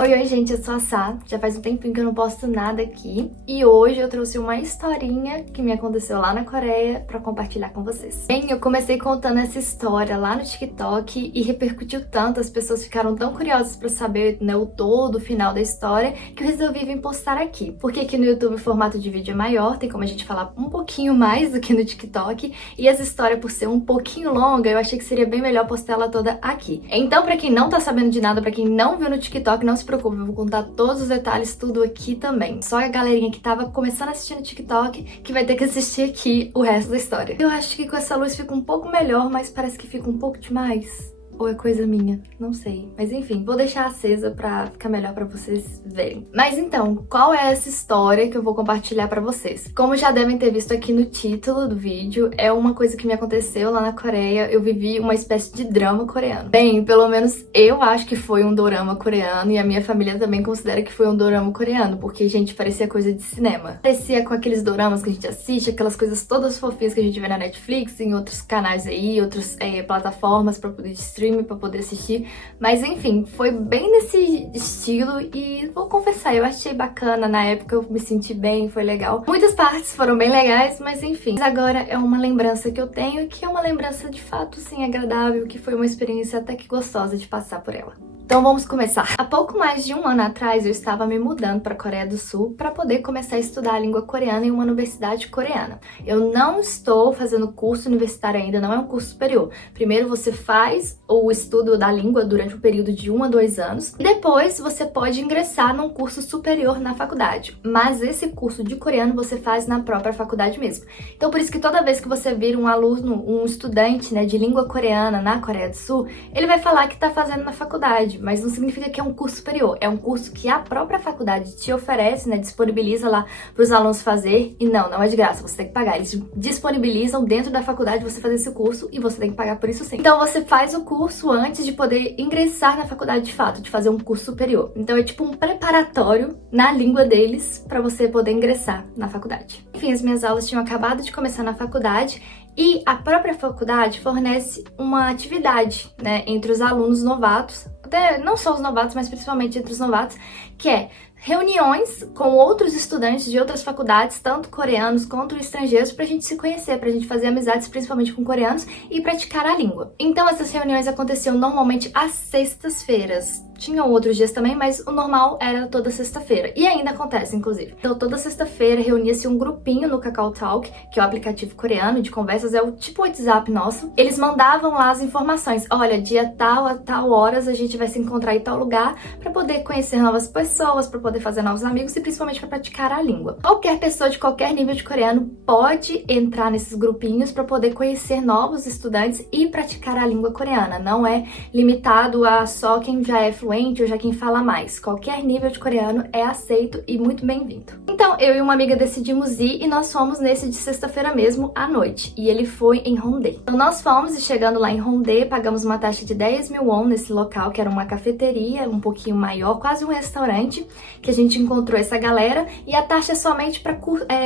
Oi, gente, eu sou a Sá. Já faz um tempinho que eu não posto nada aqui. E hoje eu trouxe uma historinha que me aconteceu lá na Coreia pra compartilhar com vocês. Bem, eu comecei contando essa história lá no TikTok e repercutiu tanto, as pessoas ficaram tão curiosas pra saber, né, o todo, o final da história, que eu resolvi vir postar aqui. Porque aqui no YouTube o formato de vídeo é maior, tem como a gente falar um pouquinho mais do que no TikTok, e essa história, por ser um pouquinho longa, eu achei que seria bem melhor postar ela toda aqui. Então, pra quem não tá sabendo de nada, pra quem não viu no TikTok, não se preocupe, eu vou contar todos os detalhes, tudo aqui também. Só a galerinha que tava começando a assistir no TikTok que vai ter que assistir aqui o resto da história. Eu acho que com essa luz fica um pouco melhor, mas parece que fica um pouco demais. Ou é coisa minha? Não sei. Mas enfim, vou deixar acesa pra ficar melhor pra vocês verem. Mas então, qual é essa história que eu vou compartilhar pra vocês? Como já devem ter visto aqui no título do vídeo, é uma coisa que me aconteceu lá na Coreia. Eu vivi uma espécie de drama coreano. Bem, pelo menos eu acho que foi um dorama coreano e a minha família também considera que foi um dorama coreano, porque, gente, parecia coisa de cinema. Parecia com aqueles doramas que a gente assiste, aquelas coisas todas fofinhas que a gente vê na Netflix, em outros canais aí, outras plataformas pra poder streamar, pra poder assistir, mas enfim, foi bem nesse estilo e vou confessar, eu achei bacana na época, eu me senti bem, foi legal. Muitas partes foram bem legais, mas enfim. Mas agora é uma lembrança que eu tenho, que é uma lembrança de fato, sim, agradável, que foi uma experiência até que gostosa de passar por ela. Então vamos começar. Há pouco mais de um ano atrás eu estava me mudando para a Coreia do Sul para poder começar a estudar a língua coreana em uma universidade coreana. Eu não estou fazendo curso universitário ainda, não é um curso superior. Primeiro você faz o estudo da língua durante um período de 1 a 2 anos e depois você pode ingressar num curso superior na faculdade. Mas esse curso de coreano você faz na própria faculdade mesmo. Então por isso que toda vez que você vir um aluno, um estudante, né, de língua coreana na Coreia do Sul, ele vai falar que está fazendo na faculdade. Mas não significa que é um curso superior, é um curso que a própria faculdade te oferece, né, disponibiliza lá para os alunos fazer, e não é de graça, você tem que pagar. Eles disponibilizam dentro da faculdade você fazer esse curso e você tem que pagar por isso sim. Então você faz o curso antes de poder ingressar na faculdade de fato, de fazer um curso superior. Então é tipo um preparatório na língua deles para você poder ingressar na faculdade. Enfim, as minhas aulas tinham acabado de começar na faculdade e a própria faculdade fornece uma atividade, né, entre os alunos novatos, até não só os novatos, mas principalmente entre os novatos, que é reuniões com outros estudantes de outras faculdades, tanto coreanos quanto estrangeiros, pra gente se conhecer, pra gente fazer amizades, principalmente com coreanos, e praticar a língua. Então essas reuniões aconteciam normalmente às sextas-feiras. Tinham outros dias também, mas o normal era toda sexta-feira. E ainda acontece, inclusive. Então, toda sexta-feira reunia-se um grupinho no Kakao Talk, que é o aplicativo coreano de conversas, é o tipo WhatsApp nosso. Eles mandavam lá as informações. Olha, dia tal a tal horas a gente vai se encontrar em tal lugar para poder conhecer novas pessoas, para poder fazer novos amigos e principalmente para praticar a língua. Qualquer pessoa de qualquer nível de coreano pode entrar nesses grupinhos para poder conhecer novos estudantes e praticar a língua coreana. Não é limitado a só quem já é fluente ou já quem fala mais. Qualquer nível de coreano é aceito e muito bem-vindo. Então, eu e uma amiga decidimos ir e nós fomos nesse de sexta-feira mesmo, à noite. E ele foi em Hongdae. Então, nós fomos e chegando lá em Hongdae, pagamos uma taxa de 10.000 won nesse local, que era uma cafeteria um pouquinho maior, quase um restaurante, que a gente encontrou essa galera. E a taxa é somente para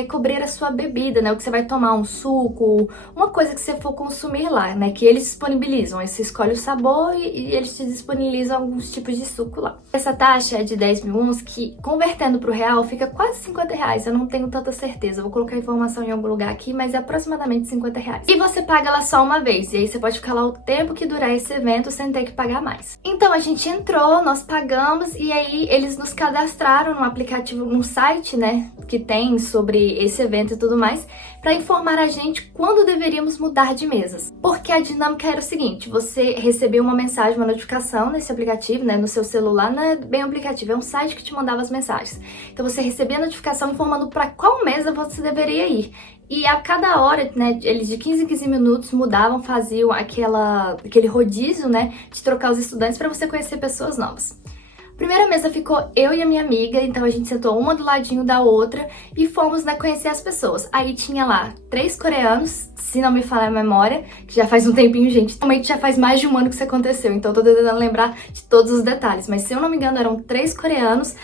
cobrir a sua bebida, né? O que você vai tomar, um suco, uma coisa que você for consumir lá, né? Que eles disponibilizam. Aí você escolhe o sabor e eles te disponibilizam alguns tipos de suco lá. Essa taxa é de 10.000 wons, que convertendo pro real fica quase 50 reais. Eu não tenho tanta certeza, vou colocar a informação em algum lugar aqui, mas é aproximadamente 50 reais. E você paga ela só uma vez, e aí você pode ficar lá o tempo que durar esse evento sem ter que pagar mais. Então a gente entrou, nós pagamos, e aí eles nos cadastraram no aplicativo, num site, né, que tem sobre esse evento e tudo mais, para informar a gente quando deveríamos mudar de mesas. Porque a dinâmica era o seguinte, você recebeu uma mensagem, uma notificação nesse aplicativo, né, no seu celular, não é bem um aplicativo, é um site que te mandava as mensagens. Então você recebia a notificação informando para qual mesa você deveria ir. E a cada hora, né, eles de 15 em 15 minutos mudavam, faziam aquele rodízio, né, de trocar os estudantes para você conhecer pessoas novas. Primeira mesa ficou eu e a minha amiga, então a gente sentou uma do ladinho da outra e fomos, né, conhecer as pessoas. Aí tinha lá 3 coreanos, se não me falha a memória, que já faz um tempinho, gente, realmente já faz mais de um ano que isso aconteceu, então eu tô tentando lembrar de todos os detalhes, mas se eu não me engano eram 3 coreanos,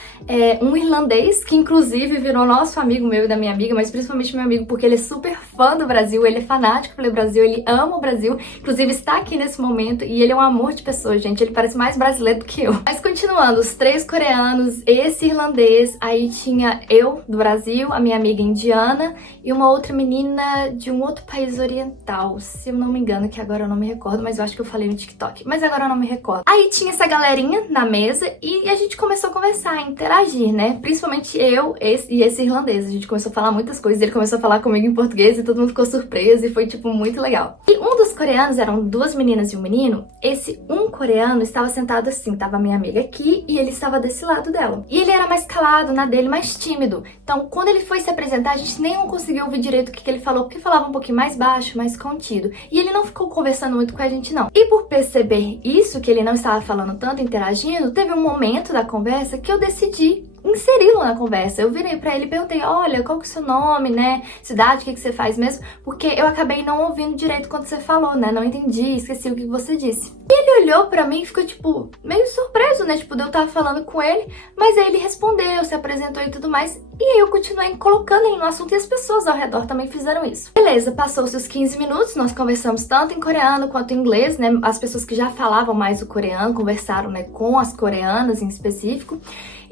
um irlandês, que inclusive virou nosso amigo, meu e da minha amiga, mas principalmente meu amigo, porque ele é super fã do Brasil, ele é fanático pelo Brasil, ele ama o Brasil, inclusive está aqui nesse momento, e ele é um amor de pessoa, gente, ele parece mais brasileiro do que eu. Mas continuando, os 3 coreanos, esse irlandês, aí tinha eu, do Brasil, a minha amiga indiana e uma outra menina de um outro país oriental, se eu não me engano, que agora eu não me recordo, mas eu acho que eu falei no TikTok, mas agora eu não me recordo. Aí tinha essa galerinha na mesa e a gente começou a conversar, a interagir, né? Principalmente eu e esse irlandês, a gente começou a falar muitas coisas, ele começou a falar comigo em português e todo mundo ficou surpreso e foi, tipo, muito legal. E um dos coreanos, eram 2 meninas e um menino, esse um coreano estava sentado assim, tava minha amiga aqui e ele estava desse lado dela. E ele era mais calado, na dele, mais tímido. Então, quando ele foi se apresentar, a gente nem conseguiu ouvir direito o que ele falou, porque falava um pouquinho mais baixo, mais contido. E ele não ficou conversando muito com a gente, não. E por perceber isso, que ele não estava falando tanto, interagindo, teve um momento da conversa que eu decidi inseri-lo na conversa. Eu virei pra ele e perguntei, olha, qual que é o seu nome, né? Cidade, o que você faz mesmo? Porque eu acabei não ouvindo direito quando você falou, né? Não entendi, esqueci o que você disse. E ele olhou pra mim e ficou, tipo, meio surpreso, né? Tipo, de eu estar falando com ele, mas aí ele respondeu, se apresentou e tudo mais. E aí eu continuei colocando ele no assunto e as pessoas ao redor também fizeram isso. Beleza, passou-se os 15 minutos, nós conversamos tanto em coreano quanto em inglês, né? As pessoas que já falavam mais o coreano conversaram, né, com as coreanas em específico.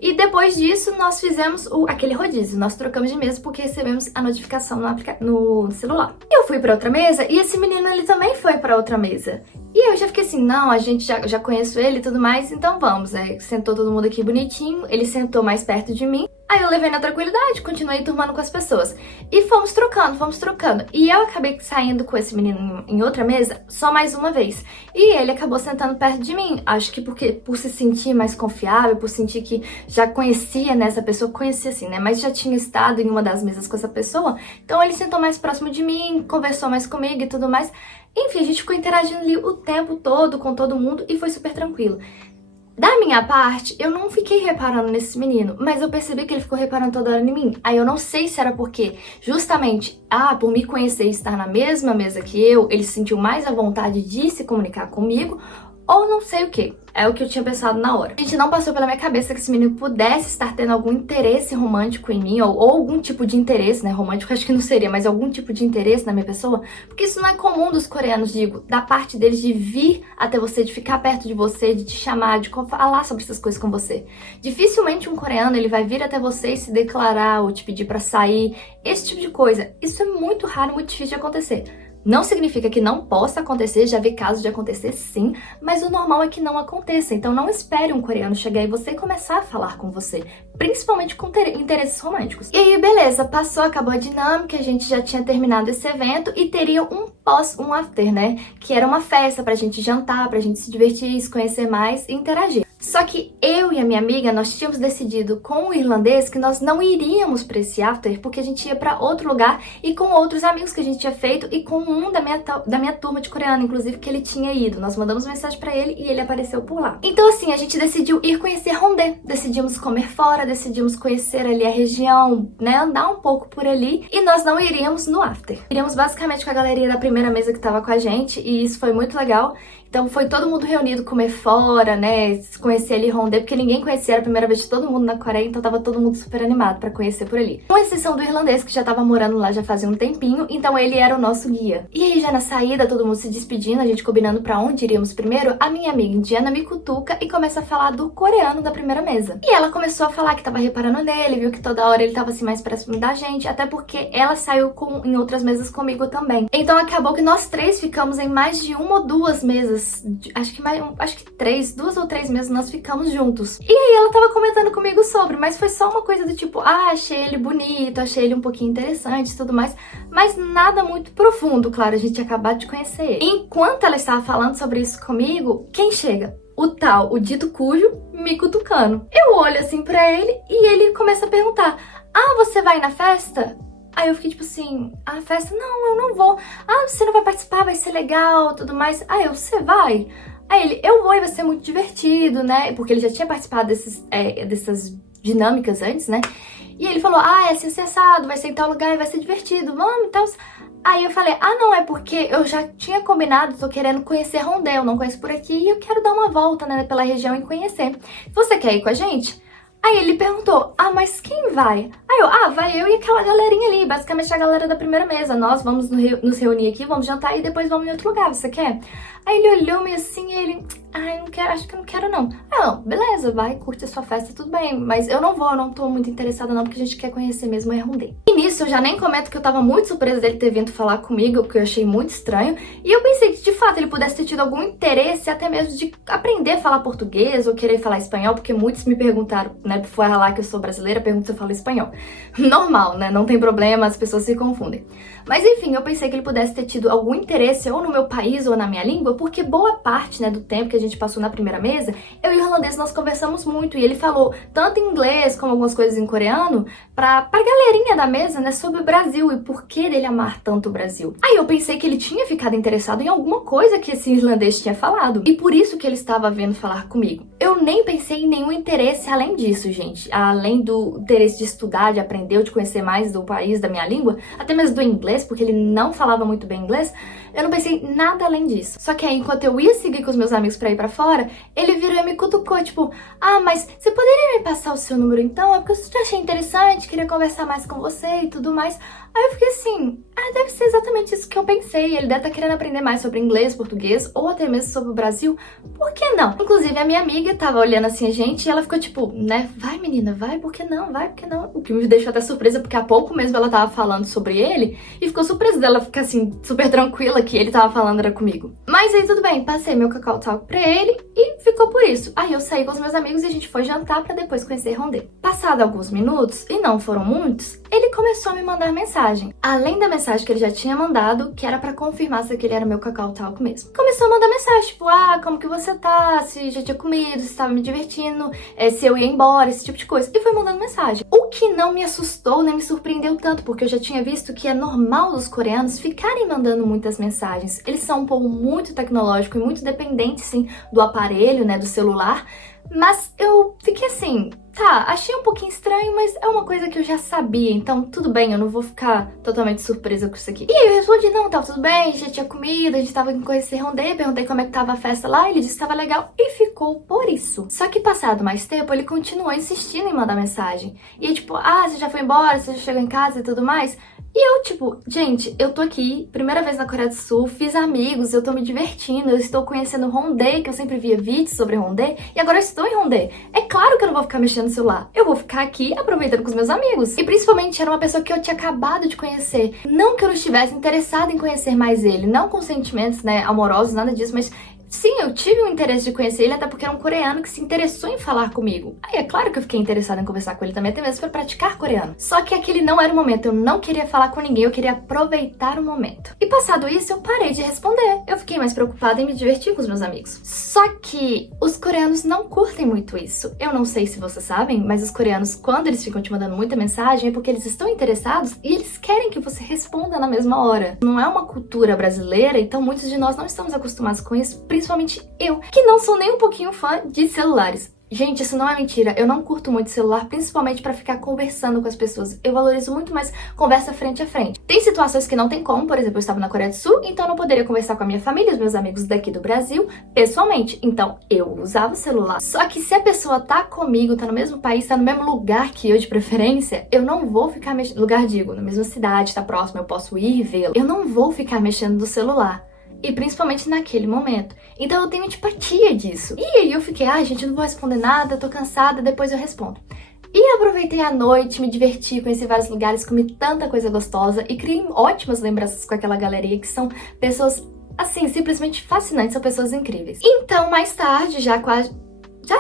E depois disso, nós fizemos aquele rodízio. Nós trocamos de mesa porque recebemos a notificação no celular. Eu fui pra outra mesa e esse menino, ele também foi pra outra mesa. E eu já fiquei assim, não, a gente já conheço ele e tudo mais, então vamos. Aí sentou todo mundo aqui bonitinho, ele sentou mais perto de mim. Aí eu levei na tranquilidade, continuei turmando com as pessoas. E fomos trocando, fomos trocando. E eu acabei saindo com esse menino em outra mesa só mais uma vez. E ele acabou sentando perto de mim. Acho que porque por se sentir mais confiável, por sentir que já conhecia, né, essa pessoa, conhecia assim, né? Mas já tinha estado em uma das mesas com essa pessoa. Então ele sentou mais próximo de mim, conversou mais comigo e tudo mais. Enfim, a gente ficou interagindo ali o tempo todo com todo mundo e foi super tranquilo. Da minha parte, eu não fiquei reparando nesse menino, mas eu percebi que ele ficou reparando toda hora em mim. Aí eu não sei se era porque, justamente, por me conhecer e estar na mesma mesa que eu, ele se sentiu mais à vontade de se comunicar comigo, ou não sei o que. É o que eu tinha pensado na hora. A gente não passou pela minha cabeça que esse menino pudesse estar tendo algum interesse romântico em mim, ou algum tipo de interesse, né? Romântico acho que não seria, mas algum tipo de interesse na minha pessoa. Porque isso não é comum dos coreanos, digo, da parte deles de vir até você, de ficar perto de você, de te chamar, de falar sobre essas coisas com você. Dificilmente um coreano, ele vai vir até você e se declarar, ou te pedir pra sair, esse tipo de coisa. Isso é muito raro, muito difícil de acontecer. Não significa que não possa acontecer, já vi casos de acontecer sim, mas o normal é que não aconteça. Então não espere um coreano chegar e você começar a falar com você, principalmente com interesses românticos. E aí, beleza, passou, acabou a dinâmica, a gente já tinha terminado esse evento e teria um after, né? Que era uma festa pra gente jantar, pra gente se divertir, se conhecer mais e interagir. Só que eu e a minha amiga, nós tínhamos decidido com o irlandês que nós não iríamos pra esse after, porque a gente ia pra outro lugar e com outros amigos que a gente tinha feito e com um da minha turma de coreano, inclusive, que ele tinha ido. Nós mandamos mensagem pra ele e ele apareceu por lá. Então assim, a gente decidiu ir conhecer Hongdae. Decidimos comer fora, decidimos conhecer ali a região, né, andar um pouco por ali e nós não iríamos no after. Iríamos basicamente com a galeria da primeira mesa que tava com a gente e isso foi muito legal. Então foi todo mundo reunido comer fora, né, conhecer ali Hongdae, porque ninguém conhecia, era a primeira vez de todo mundo na Coreia, então tava todo mundo super animado pra conhecer por ali. Com exceção do irlandês, que já tava morando lá já fazia um tempinho, então ele era o nosso guia. E aí já na saída, todo mundo se despedindo, a gente combinando pra onde iríamos primeiro, a minha amiga indiana me cutuca e começa a falar do coreano da primeira mesa. E ela começou a falar que tava reparando nele, viu que toda hora ele tava assim mais próximo da gente, até porque ela saiu em outras mesas comigo também. Então acabou que nós três ficamos em mais de uma ou duas mesas, acho que 2 ou 3 meses nós ficamos juntos. E aí ela tava comentando comigo sobre, mas foi só uma coisa do tipo, achei ele bonito, achei ele um pouquinho interessante e tudo mais, mas nada muito profundo, claro, a gente tinha acabado de conhecer ele. Enquanto ela estava falando sobre isso comigo, quem chega? O dito cujo, me cutucando. Eu olho assim pra ele e ele começa a perguntar, você vai na festa? Aí eu fiquei tipo assim, a festa? Não, eu não vou. Você não vai participar, vai ser legal, tudo mais. Você vai? Aí ele, eu vou e vai ser muito divertido, né? Porque ele já tinha participado dessas dinâmicas antes, né? E ele falou, é assim, assado, vai ser em tal lugar e vai ser divertido, vamos e tal. Aí eu falei, não, é porque eu já tinha combinado, tô querendo conhecer Hongdae, eu não conheço por aqui e eu quero dar uma volta, né, pela região e conhecer. Você quer ir com a gente? Aí ele perguntou, mas quem vai? Aí Vai eu e aquela galerinha ali, basicamente a galera da primeira mesa. Nós vamos nos reunir aqui, vamos jantar e depois vamos em outro lugar, você quer? Aí ele olhou meio assim e ele, não quero, acho que eu não quero não. Não, beleza, vai, curte a sua festa, tudo bem, mas eu não tô muito interessada não, porque a gente quer conhecer mesmo o Yaoundé. E nisso eu já nem comento que eu tava muito surpresa dele ter vindo falar comigo, porque eu achei muito estranho, e eu pensei que de fato ele pudesse ter tido algum interesse até mesmo de aprender a falar português ou querer falar espanhol, porque muitos me perguntaram, né, por falar que eu sou brasileira, perguntam se eu falo espanhol. Normal, né, não tem problema, as pessoas se confundem. Mas enfim, eu pensei que ele pudesse ter tido algum interesse ou no meu país ou na minha língua, porque boa parte, né, do tempo que a gente passou na primeira mesa, eu e o irlandês nós conversamos muito e ele falou tanto em inglês como algumas coisas em coreano pra galerinha da mesa, né, sobre o Brasil e por que dele amar tanto o Brasil. Aí eu pensei que ele tinha ficado interessado em alguma coisa que esse irlandês tinha falado e por isso que ele estava vindo falar comigo. Eu nem pensei em nenhum interesse além disso, gente, além do interesse de estudar, de aprender, de conhecer mais do país, da minha língua, até mesmo do inglês, porque ele não falava muito bem inglês. Eu não pensei nada além disso. Só que aí, enquanto eu ia seguir com os meus amigos pra ir pra fora, ele virou e me cutucou, tipo, mas você poderia me passar o seu número então? É porque eu já achei interessante, queria conversar mais com você e tudo mais. Aí eu fiquei assim, deve ser exatamente isso que eu pensei. Ele deve estar querendo aprender mais sobre inglês, português, ou até mesmo sobre o Brasil. Por que não? Inclusive, a minha amiga tava olhando assim a gente e ela ficou tipo, né, vai menina, vai, por que não? Vai, por que não? O que me deixou até surpresa, porque há pouco mesmo ela tava falando sobre ele e ficou surpresa dela ficar assim, super tranquila que ele tava falando era comigo. Mas aí tudo bem, passei meu Kakao Talk pra ele e ficou por isso. Aí eu saí com os meus amigos e a gente foi jantar pra depois conhecer Yaoundé. Passado alguns minutos, e não foram muitos, ele começou a me mandar mensagem. Além da mensagem que ele já tinha mandado, que era pra confirmar se aquele era meu Kakao Talk mesmo. Começou a mandar mensagem, tipo, como que você tá? Se já tinha comido, se tava me divertindo, se eu ia embora, esse tipo de coisa. E foi mandando mensagem. O que não me assustou, nem me surpreendeu tanto, porque eu já tinha visto que é normal os coreanos ficarem mandando muitas mensagens. Eles são um povo muito tecnológico e muito dependente, sim, do aparelho, né, do celular. Mas eu fiquei assim, achei um pouquinho estranho, mas é uma coisa que eu já sabia, então tudo bem, eu não vou ficar totalmente surpresa com isso aqui. E aí eu respondi, não, tava tudo bem, já tinha comida, a gente tava indo conhecer Yaoundé, perguntei como é que tava a festa lá, ele disse que tava legal e ficou por isso. Só que passado mais tempo, ele continuou insistindo em mandar mensagem. E aí, tipo, você já foi embora, você já chegou em casa e tudo mais. E eu, tipo, gente, eu tô aqui, primeira vez na Coreia do Sul, fiz amigos, eu tô me divertindo, eu estou conhecendo Yaoundé, que eu sempre via vídeos sobre Yaoundé, e agora eu estou em Yaoundé. É claro que eu não vou ficar mexendo no celular, eu vou ficar aqui aproveitando com os meus amigos. E principalmente era uma pessoa que eu tinha acabado de conhecer. Não que eu não estivesse interessada em conhecer mais ele, não com sentimentos, né, amorosos, nada disso, mas sim, eu tive um interesse de conhecer ele, até porque era um coreano que se interessou em falar comigo. Aí é claro que eu fiquei interessada em conversar com ele também, até mesmo para praticar coreano. Só que aquele não era o momento, eu não queria falar com ninguém, eu queria aproveitar o momento. E passado isso, eu parei de responder. Eu fiquei mais preocupada em me divertir com os meus amigos. Só que os coreanos não curtem muito isso. Eu não sei se vocês sabem, mas os coreanos, quando eles ficam te mandando muita mensagem, é porque eles estão interessados e eles querem que você responda na mesma hora. Não é uma cultura brasileira, então muitos de nós não estamos acostumados com isso, principalmente eu, que não sou nem um pouquinho fã de celulares. Gente, isso não é mentira, eu não curto muito celular, principalmente pra ficar conversando com as pessoas. Eu valorizo muito mais conversa frente a frente. Tem situações que não tem como, por exemplo, eu estava na Coreia do Sul, então eu não poderia conversar com a minha família, os meus amigos daqui do Brasil, pessoalmente. Então, eu usava o celular. Só que se a pessoa tá comigo, tá no mesmo país, tá no mesmo lugar que eu de preferência, eu não vou ficar mexendo, lugar digo, na mesma cidade, tá próximo, eu posso ir e vê-lo. Eu não vou ficar mexendo no celular. E principalmente naquele momento. Então eu tenho antipatia disso. E aí eu fiquei, gente, eu não vou responder nada, tô cansada, depois eu respondo. E aproveitei a noite, me diverti, conheci vários lugares, comi tanta coisa gostosa e criei ótimas lembranças com aquela galeria, que são pessoas, assim, simplesmente fascinantes, são pessoas incríveis. Então, mais tarde, já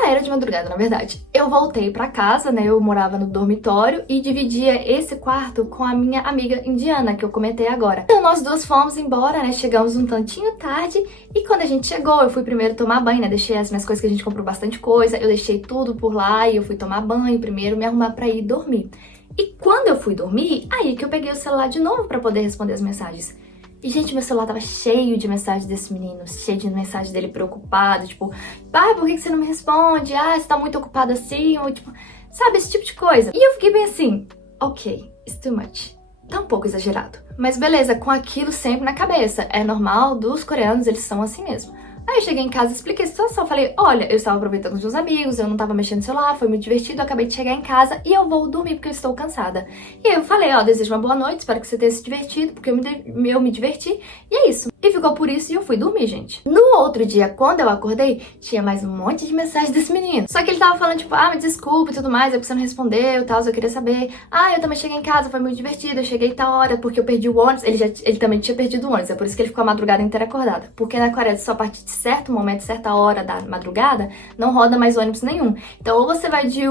era de madrugada, na verdade. Eu voltei pra casa, né, eu morava no dormitório e dividia esse quarto com a minha amiga indiana, que eu comentei agora. Então nós duas fomos embora, né, chegamos um tantinho tarde e quando a gente chegou, eu fui primeiro tomar banho, né, deixei as minhas coisas, que a gente comprou bastante coisa, eu deixei tudo por lá e eu fui tomar banho primeiro, me arrumar pra ir dormir. E quando eu fui dormir, aí que eu peguei o celular de novo pra poder responder as mensagens. E, gente, meu celular tava cheio de mensagens desse menino, cheio de mensagem dele preocupado, tipo, por que você não me responde? Você tá muito ocupado assim? Ou, tipo, sabe, esse tipo de coisa. E eu fiquei bem assim, ok, it's too much. Tá um pouco exagerado. Mas beleza, com aquilo sempre na cabeça. É normal, dos coreanos, eles são assim mesmo. Aí eu cheguei em casa e expliquei a situação. Falei, olha, eu estava aproveitando com os meus amigos, eu não tava mexendo no celular, foi muito divertido, eu acabei de chegar em casa e eu vou dormir porque eu estou cansada. E aí eu falei, ó, desejo uma boa noite, espero que você tenha se divertido, porque eu me diverti. E é isso. E ficou por isso e eu fui dormir, gente. No outro dia, quando eu acordei, tinha mais um monte de mensagem desse menino. Só que ele tava falando, tipo, me desculpa e tudo mais, é porque você não respondeu e tal, eu queria saber. Eu também cheguei em casa, foi muito divertido, eu cheguei tal hora, porque eu perdi o ônibus. Ele também tinha perdido o ônibus, é por isso que ele ficou a madrugada inteira acordado. Porque na Coreia, só a partir de certo momento, certa hora da madrugada, não roda mais ônibus nenhum. Então, ou você vai de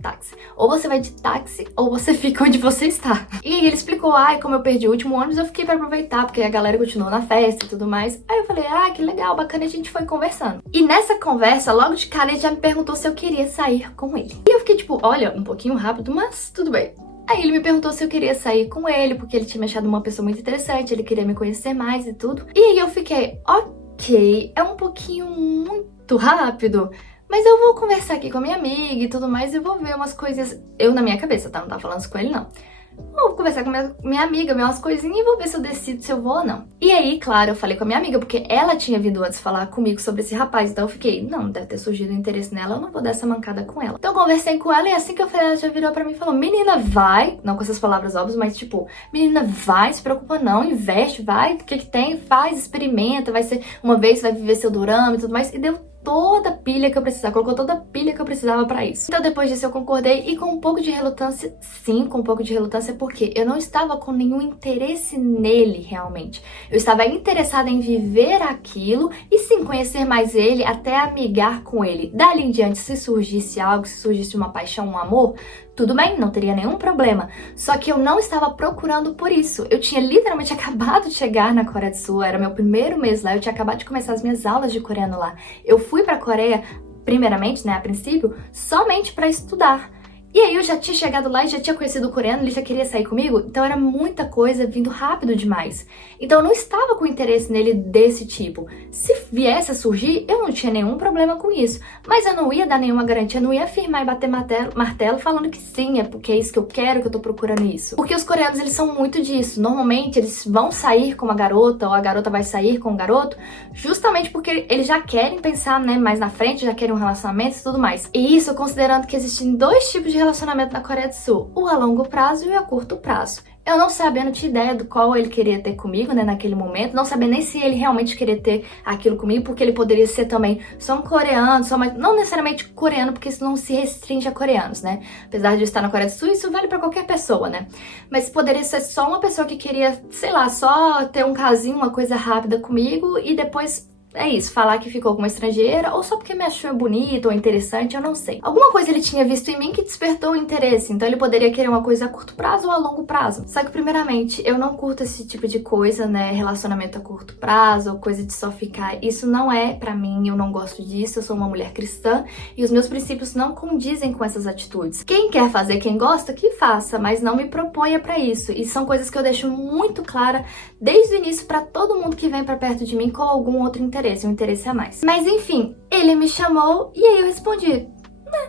táxi. Ou você vai de táxi, ou você fica onde você está. E aí ele explicou, como eu perdi o último ônibus, eu fiquei pra aproveitar, porque a galera continuou na festa e tudo mais. Aí eu falei, que legal, bacana, e a gente foi conversando. E nessa conversa, logo de cara, ele já me perguntou se eu queria sair com ele. E eu fiquei tipo, olha, um pouquinho rápido, mas tudo bem. Aí ele me perguntou se eu queria sair com ele, porque ele tinha me achado uma pessoa muito interessante, ele queria me conhecer mais e tudo. E aí eu fiquei, ok, é um pouquinho muito rápido, mas eu vou conversar aqui com a minha amiga e tudo mais e vou ver umas coisas, eu na minha cabeça, tá? Não tava falando isso com ele, não. Vou conversar com minha amiga, ver umas coisinhas e vou ver se eu decido se eu vou ou não. E aí, claro, eu falei com a minha amiga, porque ela tinha vindo antes falar comigo sobre esse rapaz. Então eu fiquei, não, deve ter surgido interesse nela, eu não vou dar essa mancada com ela. Então eu conversei com ela e assim que eu falei, ela já virou pra mim e falou, menina, vai, não com essas palavras óbvias, mas tipo, menina, vai, se preocupa não, investe, vai, o que que tem, faz, experimenta, vai ser uma vez, vai viver seu dorama e tudo mais. E deu toda a pilha que eu precisava, colocou toda a pilha que eu precisava pra isso. Então depois disso eu concordei e com um pouco de relutância, sim, com um pouco de relutância, porque eu não estava com nenhum interesse nele realmente. Eu estava interessada em viver aquilo e sim, conhecer mais ele, até amigar com ele. Dali em diante, se surgisse algo, se surgisse uma paixão, um amor, tudo bem, não teria nenhum problema. Só que eu não estava procurando por isso. Eu tinha literalmente acabado de chegar na Coreia do Sul, era meu primeiro mês lá, eu tinha acabado de começar as minhas aulas de coreano lá. Eu fui pra Coreia, primeiramente, a princípio, somente pra estudar. E aí eu já tinha chegado lá e já tinha conhecido o coreano, ele já queria sair comigo, então era muita coisa vindo rápido demais. Então eu não estava com interesse nele desse tipo. Se viesse a surgir, eu não tinha nenhum problema com isso. Mas eu não ia dar nenhuma garantia, não ia afirmar e bater martelo falando que sim, é porque é isso que eu quero, que eu tô procurando isso. Porque os coreanos, eles são muito disso. Normalmente eles vão sair com uma garota ou a garota vai sair com um garoto, justamente porque eles já querem pensar, mais na frente, já querem um relacionamento e tudo mais. E isso considerando que existem dois tipos de relacionamento na Coreia do Sul, o a longo prazo e o a curto prazo. Eu não sabendo, tinha ideia do qual ele queria ter comigo, naquele momento, não sabendo nem se ele realmente queria ter aquilo comigo, porque ele poderia ser também só um coreano, não necessariamente coreano, porque isso não se restringe a coreanos, Apesar de eu estar na Coreia do Sul, isso vale pra qualquer pessoa, Mas poderia ser só uma pessoa que queria, sei lá, só ter um casinho, uma coisa rápida comigo e depois é isso, falar que ficou com uma estrangeira ou só porque me achou bonito ou interessante, eu não sei. Alguma coisa ele tinha visto em mim que despertou o interesse, então ele poderia querer uma coisa a curto prazo ou a longo prazo. Só que primeiramente, eu não curto esse tipo de coisa, relacionamento a curto prazo ou coisa de só ficar. Isso não é pra mim, eu não gosto disso, eu sou uma mulher cristã e os meus princípios não condizem com essas atitudes. Quem quer fazer, quem gosta, que faça, mas não me proponha pra isso. E são coisas que eu deixo muito clara desde o início pra todo mundo que vem pra perto de mim com algum outro interesse, um interesse a mais. Mas enfim, ele me chamou e aí eu respondi,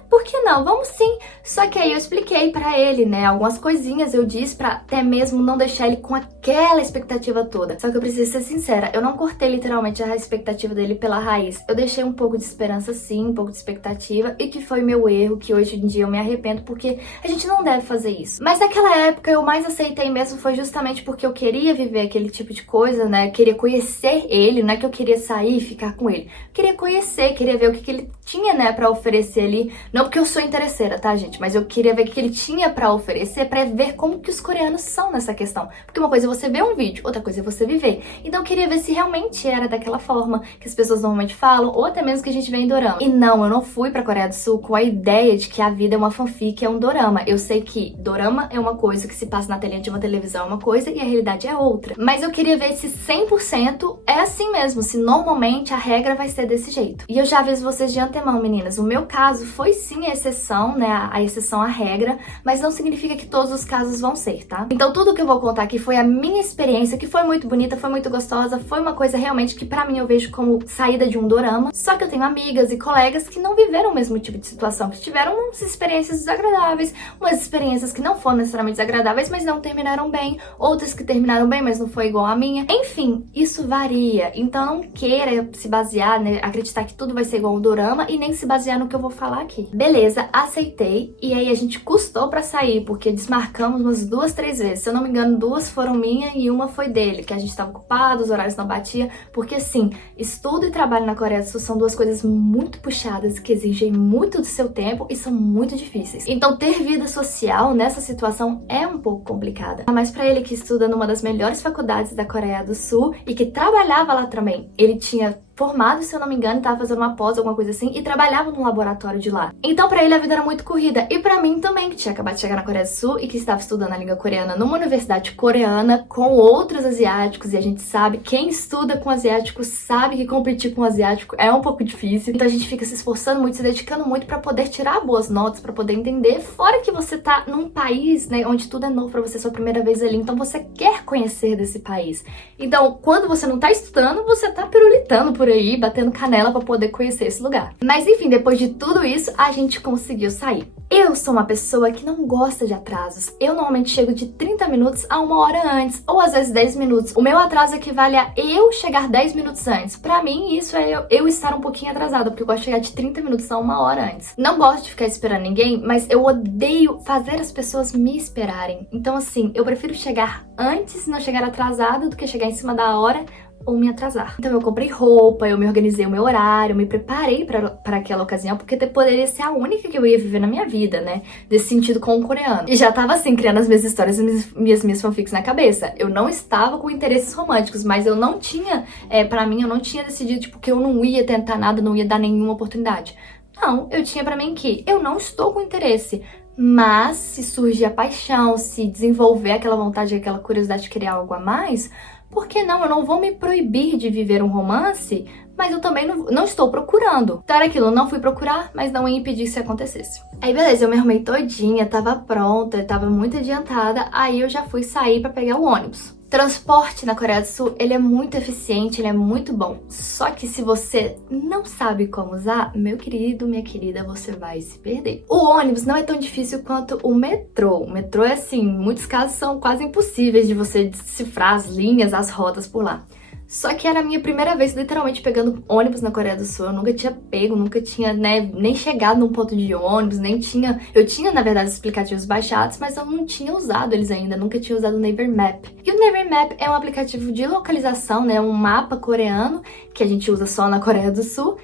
por que não? Vamos sim. Só que aí eu expliquei pra ele, algumas coisinhas eu disse pra até mesmo não deixar ele com aquela expectativa toda. Só que eu preciso ser sincera, eu não cortei literalmente a expectativa dele pela raiz. Eu deixei um pouco de esperança sim, um pouco de expectativa, e que foi meu erro, que hoje em dia eu me arrependo, porque a gente não deve fazer isso. Mas naquela época eu mais aceitei mesmo foi justamente porque eu queria viver aquele tipo de coisa, Eu queria conhecer ele, não é que eu queria sair e ficar com ele. Eu queria conhecer, queria ver o que ele tinha, pra oferecer ali. Não porque eu sou interesseira, tá, gente? Mas eu queria ver o que ele tinha pra oferecer, pra ver como que os coreanos são nessa questão. Porque uma coisa é você ver um vídeo, outra coisa é você viver. Então eu queria ver se realmente era daquela forma que as pessoas normalmente falam, ou até mesmo que a gente vê em dorama. E não, eu não fui pra Coreia do Sul com a ideia de que a vida é uma fanfic, é um dorama. Eu sei que dorama é uma coisa que se passa na telinha de uma televisão, é uma coisa, e a realidade é outra. Mas eu queria ver se 100% é assim mesmo, se normalmente a regra vai ser desse jeito. E eu já aviso vocês de antemão, meninas, o meu caso foi sim a exceção exceção, né, a exceção à regra, mas não significa que todos os casos vão ser, tá? Então tudo que eu vou contar aqui foi a minha experiência, que foi muito bonita, foi muito gostosa, foi uma coisa realmente que pra mim eu vejo como saída de um dorama, só que eu tenho amigas e colegas que não viveram o mesmo tipo de situação, que tiveram umas experiências desagradáveis, umas experiências que não foram necessariamente desagradáveis, mas não terminaram bem, outras que terminaram bem, mas não foi igual a minha. Enfim, isso varia, então não queira se basear, né, acreditar que tudo vai ser igual ao dorama e nem se basear no que eu vou falar aqui. Beleza, aceitei, e aí a gente custou pra sair, porque desmarcamos umas 2, 3 vezes. Se eu não me engano, 2 foram minha e uma foi dele, que a gente tava ocupado, os horários não batiam, porque sim, estudo e trabalho na Coreia do Sul são duas coisas muito puxadas, que exigem muito do seu tempo e são muito difíceis. Então ter vida social nessa situação é um pouco complicada. Mas pra ele que estuda numa das melhores faculdades da Coreia do Sul e que trabalhava lá também, ele tinha formado, se eu não me engano, tava fazendo uma pós, alguma coisa assim, e trabalhava no laboratório de lá. Então pra ele a vida era muito corrida. E pra mim também, que tinha acabado de chegar na Coreia do Sul e que estava estudando a língua coreana numa universidade coreana com outros asiáticos, e a gente sabe, quem estuda com asiáticos sabe que competir com asiático é um pouco difícil. Então a gente fica se esforçando muito, se dedicando muito pra poder tirar boas notas, pra poder entender, fora que você tá num país, né, onde tudo é novo pra você, sua primeira vez ali, então você quer conhecer desse país. Então, quando você não tá estudando, você tá pirulitando por aí, batendo canela pra poder conhecer esse lugar. Mas enfim, depois de tudo isso, a gente conseguiu sair. Eu sou uma pessoa que não gosta de atrasos. Eu normalmente chego de 30 minutos a 1 hora antes, ou às vezes 10 minutos. O meu atraso equivale a eu chegar 10 minutos antes. Pra mim, isso é eu estar um pouquinho atrasada, porque eu gosto de chegar de 30 minutos a 1 hora antes. Não gosto de ficar esperando ninguém, mas eu odeio fazer as pessoas me esperarem. Então assim, eu prefiro chegar antes e não chegar atrasada do que chegar em cima da hora ou me atrasar. Então eu comprei roupa, eu me organizei o meu horário, eu me preparei pra aquela ocasião, porque poderia ser a única que eu ia viver na minha vida, né? Desse sentido com o coreano. E já tava assim, criando as minhas histórias e minhas fanfics na cabeça. Eu não estava com interesses românticos, mas eu não tinha, pra mim, eu não tinha decidido, tipo, que eu não ia tentar nada, não ia dar nenhuma oportunidade. Não, eu tinha pra mim que eu não estou com interesse. Mas se surgir a paixão, se desenvolver aquela vontade, aquela curiosidade de querer algo a mais, por que não? Eu não vou me proibir de viver um romance, mas eu também não estou procurando. Então era aquilo, não fui procurar, mas não ia impedir que isso acontecesse. Aí beleza, eu me arrumei todinha, tava pronta, tava muito adiantada, aí eu já fui sair pra pegar o ônibus. Transporte na Coreia do Sul, ele é muito eficiente, ele é muito bom. Só que se você não sabe como usar, meu querido, minha querida, você vai se perder. O ônibus não é tão difícil quanto o metrô. O metrô é assim, em muitos casos são quase impossíveis de você decifrar as linhas, as rotas por lá. Só que era a minha primeira vez literalmente pegando ônibus na Coreia do Sul. Eu nunca tinha pego, nunca tinha, né, nem chegado num ponto de ônibus, nem tinha... Eu tinha, na verdade, os aplicativos baixados, mas eu não tinha usado eles ainda, nunca tinha usado o Naver Map. E o Naver Map é um aplicativo de localização, né, um mapa coreano, que a gente usa só na Coreia do Sul.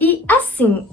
E, assim,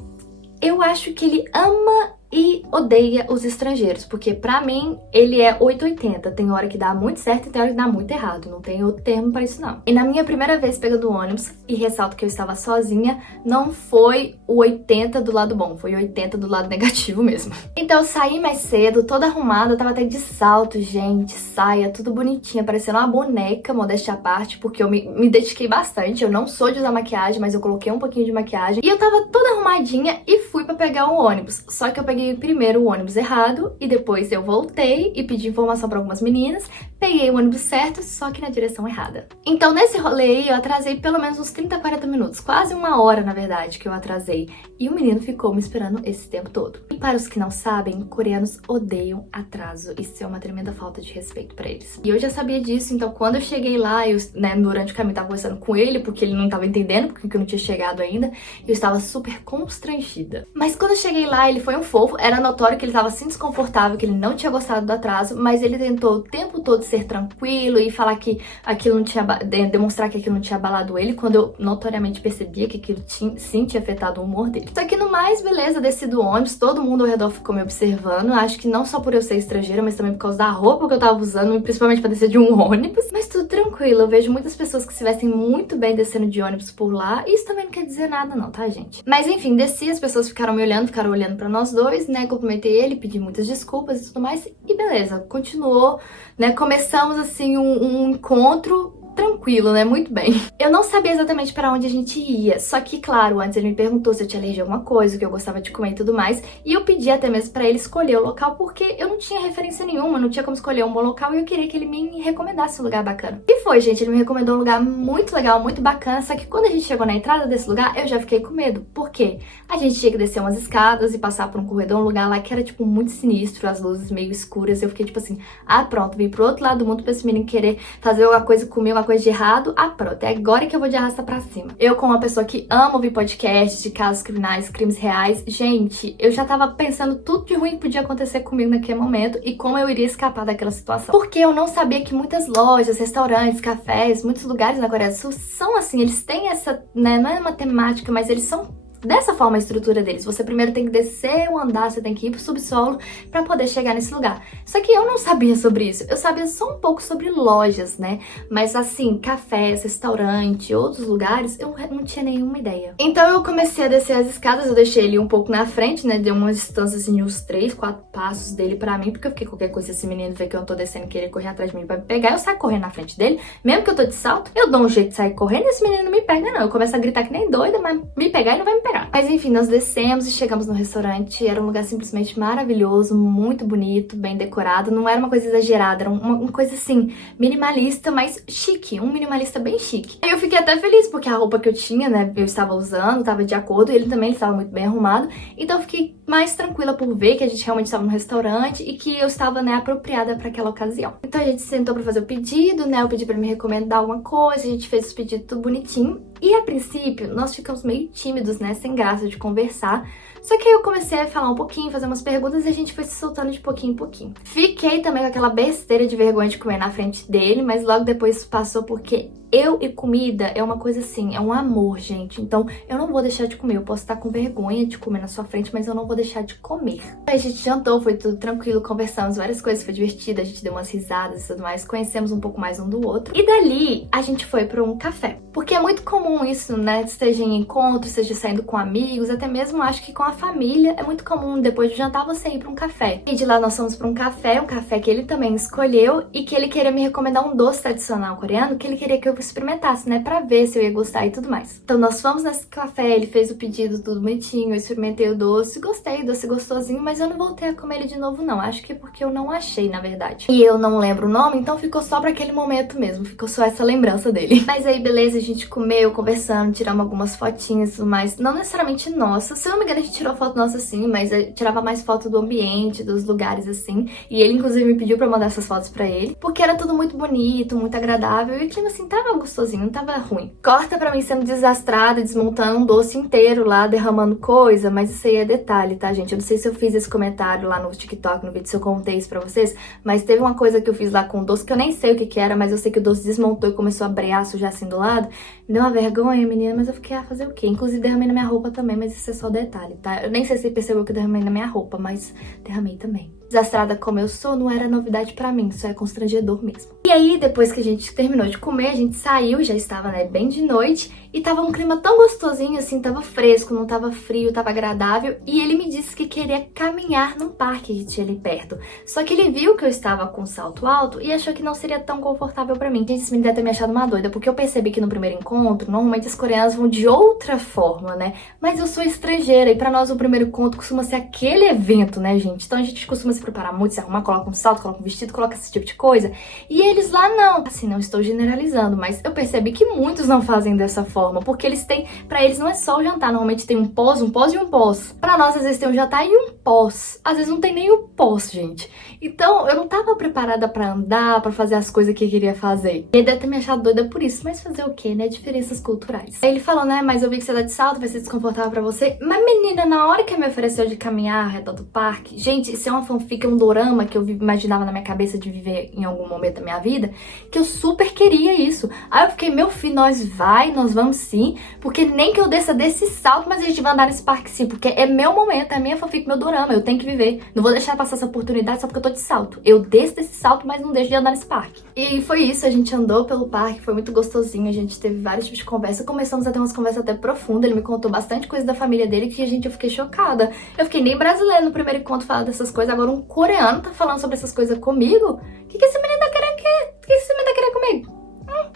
eu acho que ele ama e odeia os estrangeiros, porque pra mim ele é 880, tem hora que dá muito certo e tem hora que dá muito errado, não tem outro termo pra isso não. E na minha primeira vez pegando o ônibus, e ressalto que eu estava sozinha, não foi o 80 do lado bom, foi o 80 do lado negativo mesmo. Então eu saí mais cedo, toda arrumada, tava até de salto, gente, saia, tudo bonitinha, parecendo uma boneca, modéstia à parte, porque eu me dediquei bastante, eu não sou de usar maquiagem, mas eu coloquei um pouquinho de maquiagem, e eu tava toda arrumadinha e fui pra pegar o ônibus, só que eu peguei primeiro o ônibus errado e depois eu voltei e pedi informação para algumas meninas, peguei o ônibus certo, só que na direção errada. Então nesse rolê aí eu atrasei pelo menos uns 30, 40 minutos, quase 1 hora na verdade que eu atrasei, e o menino ficou me esperando esse tempo todo. E para os que não sabem, coreanos odeiam atraso, isso é uma tremenda falta de respeito para eles. E eu já sabia disso, então quando eu cheguei lá, eu, né, durante o caminho tava conversando com ele, porque ele não tava entendendo, porque eu não tinha chegado ainda, e eu estava super constrangida. Mas quando eu cheguei lá, ele foi um fofo, era notório que ele estava assim desconfortável, que ele não tinha gostado do atraso, mas ele tentou o tempo todo ser tranquilo e falar que aquilo não tinha, demonstrar que aquilo não tinha abalado ele, quando eu notoriamente percebia que aquilo sim tinha afetado o humor dele. Só que no mais, beleza, desci do ônibus, todo mundo ao redor ficou me observando, acho que não só por eu ser estrangeira, mas também por causa da roupa que eu tava usando, principalmente pra descer de um ônibus, mas tudo tranquilo, eu vejo muitas pessoas que se vestem muito bem descendo de ônibus por lá, e isso também não quer dizer nada não, tá, gente? Mas enfim, desci, as pessoas ficaram me olhando, ficaram olhando pra nós dois, né, cumprimentei ele, pedi muitas desculpas e tudo mais, e beleza, continuou, né, começamos assim um encontro tranquilo, né? Muito bem. Eu não sabia exatamente para onde a gente ia, só que, claro, antes ele me perguntou se eu tinha alergia a alguma coisa, o que eu gostava de comer e tudo mais, e eu pedi até mesmo para ele escolher o local, porque eu não tinha referência nenhuma, não tinha como escolher um bom local, e eu queria que ele me recomendasse um lugar bacana. E foi, gente, ele me recomendou um lugar muito legal, muito bacana, só que quando a gente chegou na entrada desse lugar, eu já fiquei com medo. Por quê? A gente tinha que descer umas escadas e passar por um corredor, um lugar lá que era, tipo, muito sinistro, as luzes meio escuras, eu fiquei, tipo assim, ah, pronto, vim pro outro lado do mundo pra esse menino querer fazer alguma coisa comigo, uma coisa de errado, ah, pronto, é agora que eu vou de arrasta pra cima. Eu, como uma pessoa que ama ouvir podcasts de casos criminais, crimes reais, gente, eu já tava pensando tudo de ruim que podia acontecer comigo naquele momento e como eu iria escapar daquela situação. Porque eu não sabia que muitas lojas, restaurantes, cafés, muitos lugares na Coreia do Sul são assim, eles têm essa, né, não é uma temática, mas eles são dessa forma a estrutura deles. Você primeiro tem que descer o andar, você tem que ir pro subsolo pra poder chegar nesse lugar. Só que eu não sabia sobre isso. Eu sabia só um pouco sobre lojas, né? Mas assim, cafés, restaurante, outros lugares, eu não tinha nenhuma ideia. Então eu comecei a descer as escadas, eu deixei ele um pouco na frente, né? Dei uma distância assim de uns 3, 4 passos dele pra mim, porque eu fiquei qualquer coisa, esse menino vê que eu tô descendo e querer correr atrás de mim pra me pegar, eu saio correndo na frente dele. Mesmo que eu tô de salto, eu dou um jeito de sair correndo e esse menino não me pega, não. Eu começo a gritar que nem doida, mas me pegar e não vai me pegar. Mas enfim, nós descemos e chegamos no restaurante. Era um lugar simplesmente maravilhoso, muito bonito, bem decorado. Não era uma coisa exagerada, era uma coisa assim, minimalista, mas chique. Um minimalista bem chique. Aí eu fiquei até feliz, porque a roupa que eu tinha, né, eu estava usando, estava de acordo. E ele também estava muito bem arrumado. Então eu fiquei mais tranquila por ver que a gente realmente estava no restaurante e que eu estava, né, apropriada para aquela ocasião. Então a gente sentou para fazer o pedido, né, eu pedi para me recomendar alguma coisa, a gente fez os pedidos tudo bonitinho. E a princípio, nós ficamos meio tímidos, né, sem graça de conversar. Só que aí eu comecei a falar um pouquinho, fazer umas perguntas e a gente foi se soltando de pouquinho em pouquinho. Fiquei também com aquela besteira de vergonha de comer na frente dele, mas logo depois passou porque eu e comida é uma coisa assim, é um amor, gente. Então, eu não vou deixar de comer. Eu posso estar com vergonha de comer na sua frente, mas eu não vou deixar de comer. Aí a gente jantou, foi tudo tranquilo, conversamos várias coisas, foi divertido, a gente deu umas risadas e tudo mais, conhecemos um pouco mais um do outro. E dali, a gente foi para um café. Porque é muito comum isso, né? Seja em encontro, seja saindo com amigos, até mesmo acho que com a família, é muito comum depois do jantar você ir para um café. E de lá nós fomos para um café que ele também escolheu e que ele queria me recomendar um doce tradicional coreano, que ele queria que eu experimentasse, né, pra ver se eu ia gostar e tudo mais. Então nós fomos nesse café, ele fez o pedido tudo bonitinho, eu experimentei o doce, gostei, doce gostosinho, mas eu não voltei a comer ele de novo não, acho que é porque eu não achei, na verdade. E eu não lembro o nome, então ficou só pra aquele momento mesmo, ficou só essa lembrança dele. Mas aí, beleza, a gente comeu, conversando, tiramos algumas fotinhas e tudo mais, não necessariamente nossa, se eu não me engano a gente tirou foto nossa sim, mas eu tirava mais foto do ambiente, dos lugares assim, e ele inclusive me pediu pra mandar essas fotos pra ele, porque era tudo muito bonito, muito agradável, e o clima assim tava gostosinho, não tava ruim. Corta pra mim sendo desastrada, desmontando um doce inteiro lá, derramando coisa, mas isso aí é detalhe, tá, gente? Eu não sei se eu fiz esse comentário lá no TikTok, no vídeo, se eu contei isso pra vocês, mas teve uma coisa que eu fiz lá com o doce, que eu nem sei o que que era, mas eu sei que o doce desmontou e começou a brear, sujar assim do lado. Me deu uma vergonha, menina, mas eu fiquei, fazer o quê? Inclusive derramei na minha roupa também, mas isso é só detalhe, tá? Eu nem sei se você percebeu que eu derramei na minha roupa, mas derramei também. Desastrada como eu sou, não era novidade pra mim, isso é constrangedor mesmo. E aí, depois que a gente terminou de comer, a gente saiu, já estava, né, bem de noite, e tava um clima tão gostosinho, assim, tava fresco, não tava frio, tava agradável, e ele me disse que queria caminhar num parque que tinha ali perto. Só que ele viu que eu estava com salto alto e achou que não seria tão confortável pra mim. Gente, esse menino deve ter me achado uma doida, porque eu percebi que no primeiro encontro, normalmente os coreanos vão de outra forma, né? Mas eu sou estrangeira, e pra nós o primeiro encontro costuma ser aquele evento, né, gente? Então a gente costuma se preparar muito, se arrumar, coloca um salto, coloca um vestido, coloca esse tipo de coisa. E eles lá não. Assim, não estou generalizando, mas eu percebi que muitos não fazem dessa forma, porque eles têm, pra eles não é só o jantar, normalmente tem um pós e um pós. Pra nós, às vezes tem um jantar e um pós. Às vezes não tem nem o pós, gente. Então, eu não tava preparada pra andar, pra fazer as coisas que eu queria fazer. Ele deve ter me achado doida por isso, mas fazer o quê, né? Diferenças culturais. Aí ele falou, né, mas eu vi que você tá de salto, vai ser desconfortável pra você. Mas menina, na hora que me ofereceu de caminhar ao redor do parque, gente, isso é uma fanfic, um dorama que eu imaginava na minha cabeça de viver em algum momento da minha vida, que eu super queria isso. Aí eu fiquei, meu filho, nós vamos sim, porque nem que eu desça desse salto, mas a gente vai andar nesse parque sim, porque é meu momento, é a minha fanfic, meu dorama, eu tenho que viver. Não vou deixar passar essa oportunidade só porque eu tô de salto. Eu desço desse salto, mas não deixo de andar nesse parque. E foi isso, a gente andou pelo parque, foi muito gostosinho, a gente teve vários tipos de conversa, começamos a ter umas conversas até profundas, ele me contou bastante coisa da família dele que, gente, eu fiquei chocada. Eu fiquei nem brasileiro no primeiro encontro falando dessas coisas, agora um coreano tá falando sobre essas coisas comigo? O que esse menino tá querendo? O que esse menino tá querendo comigo?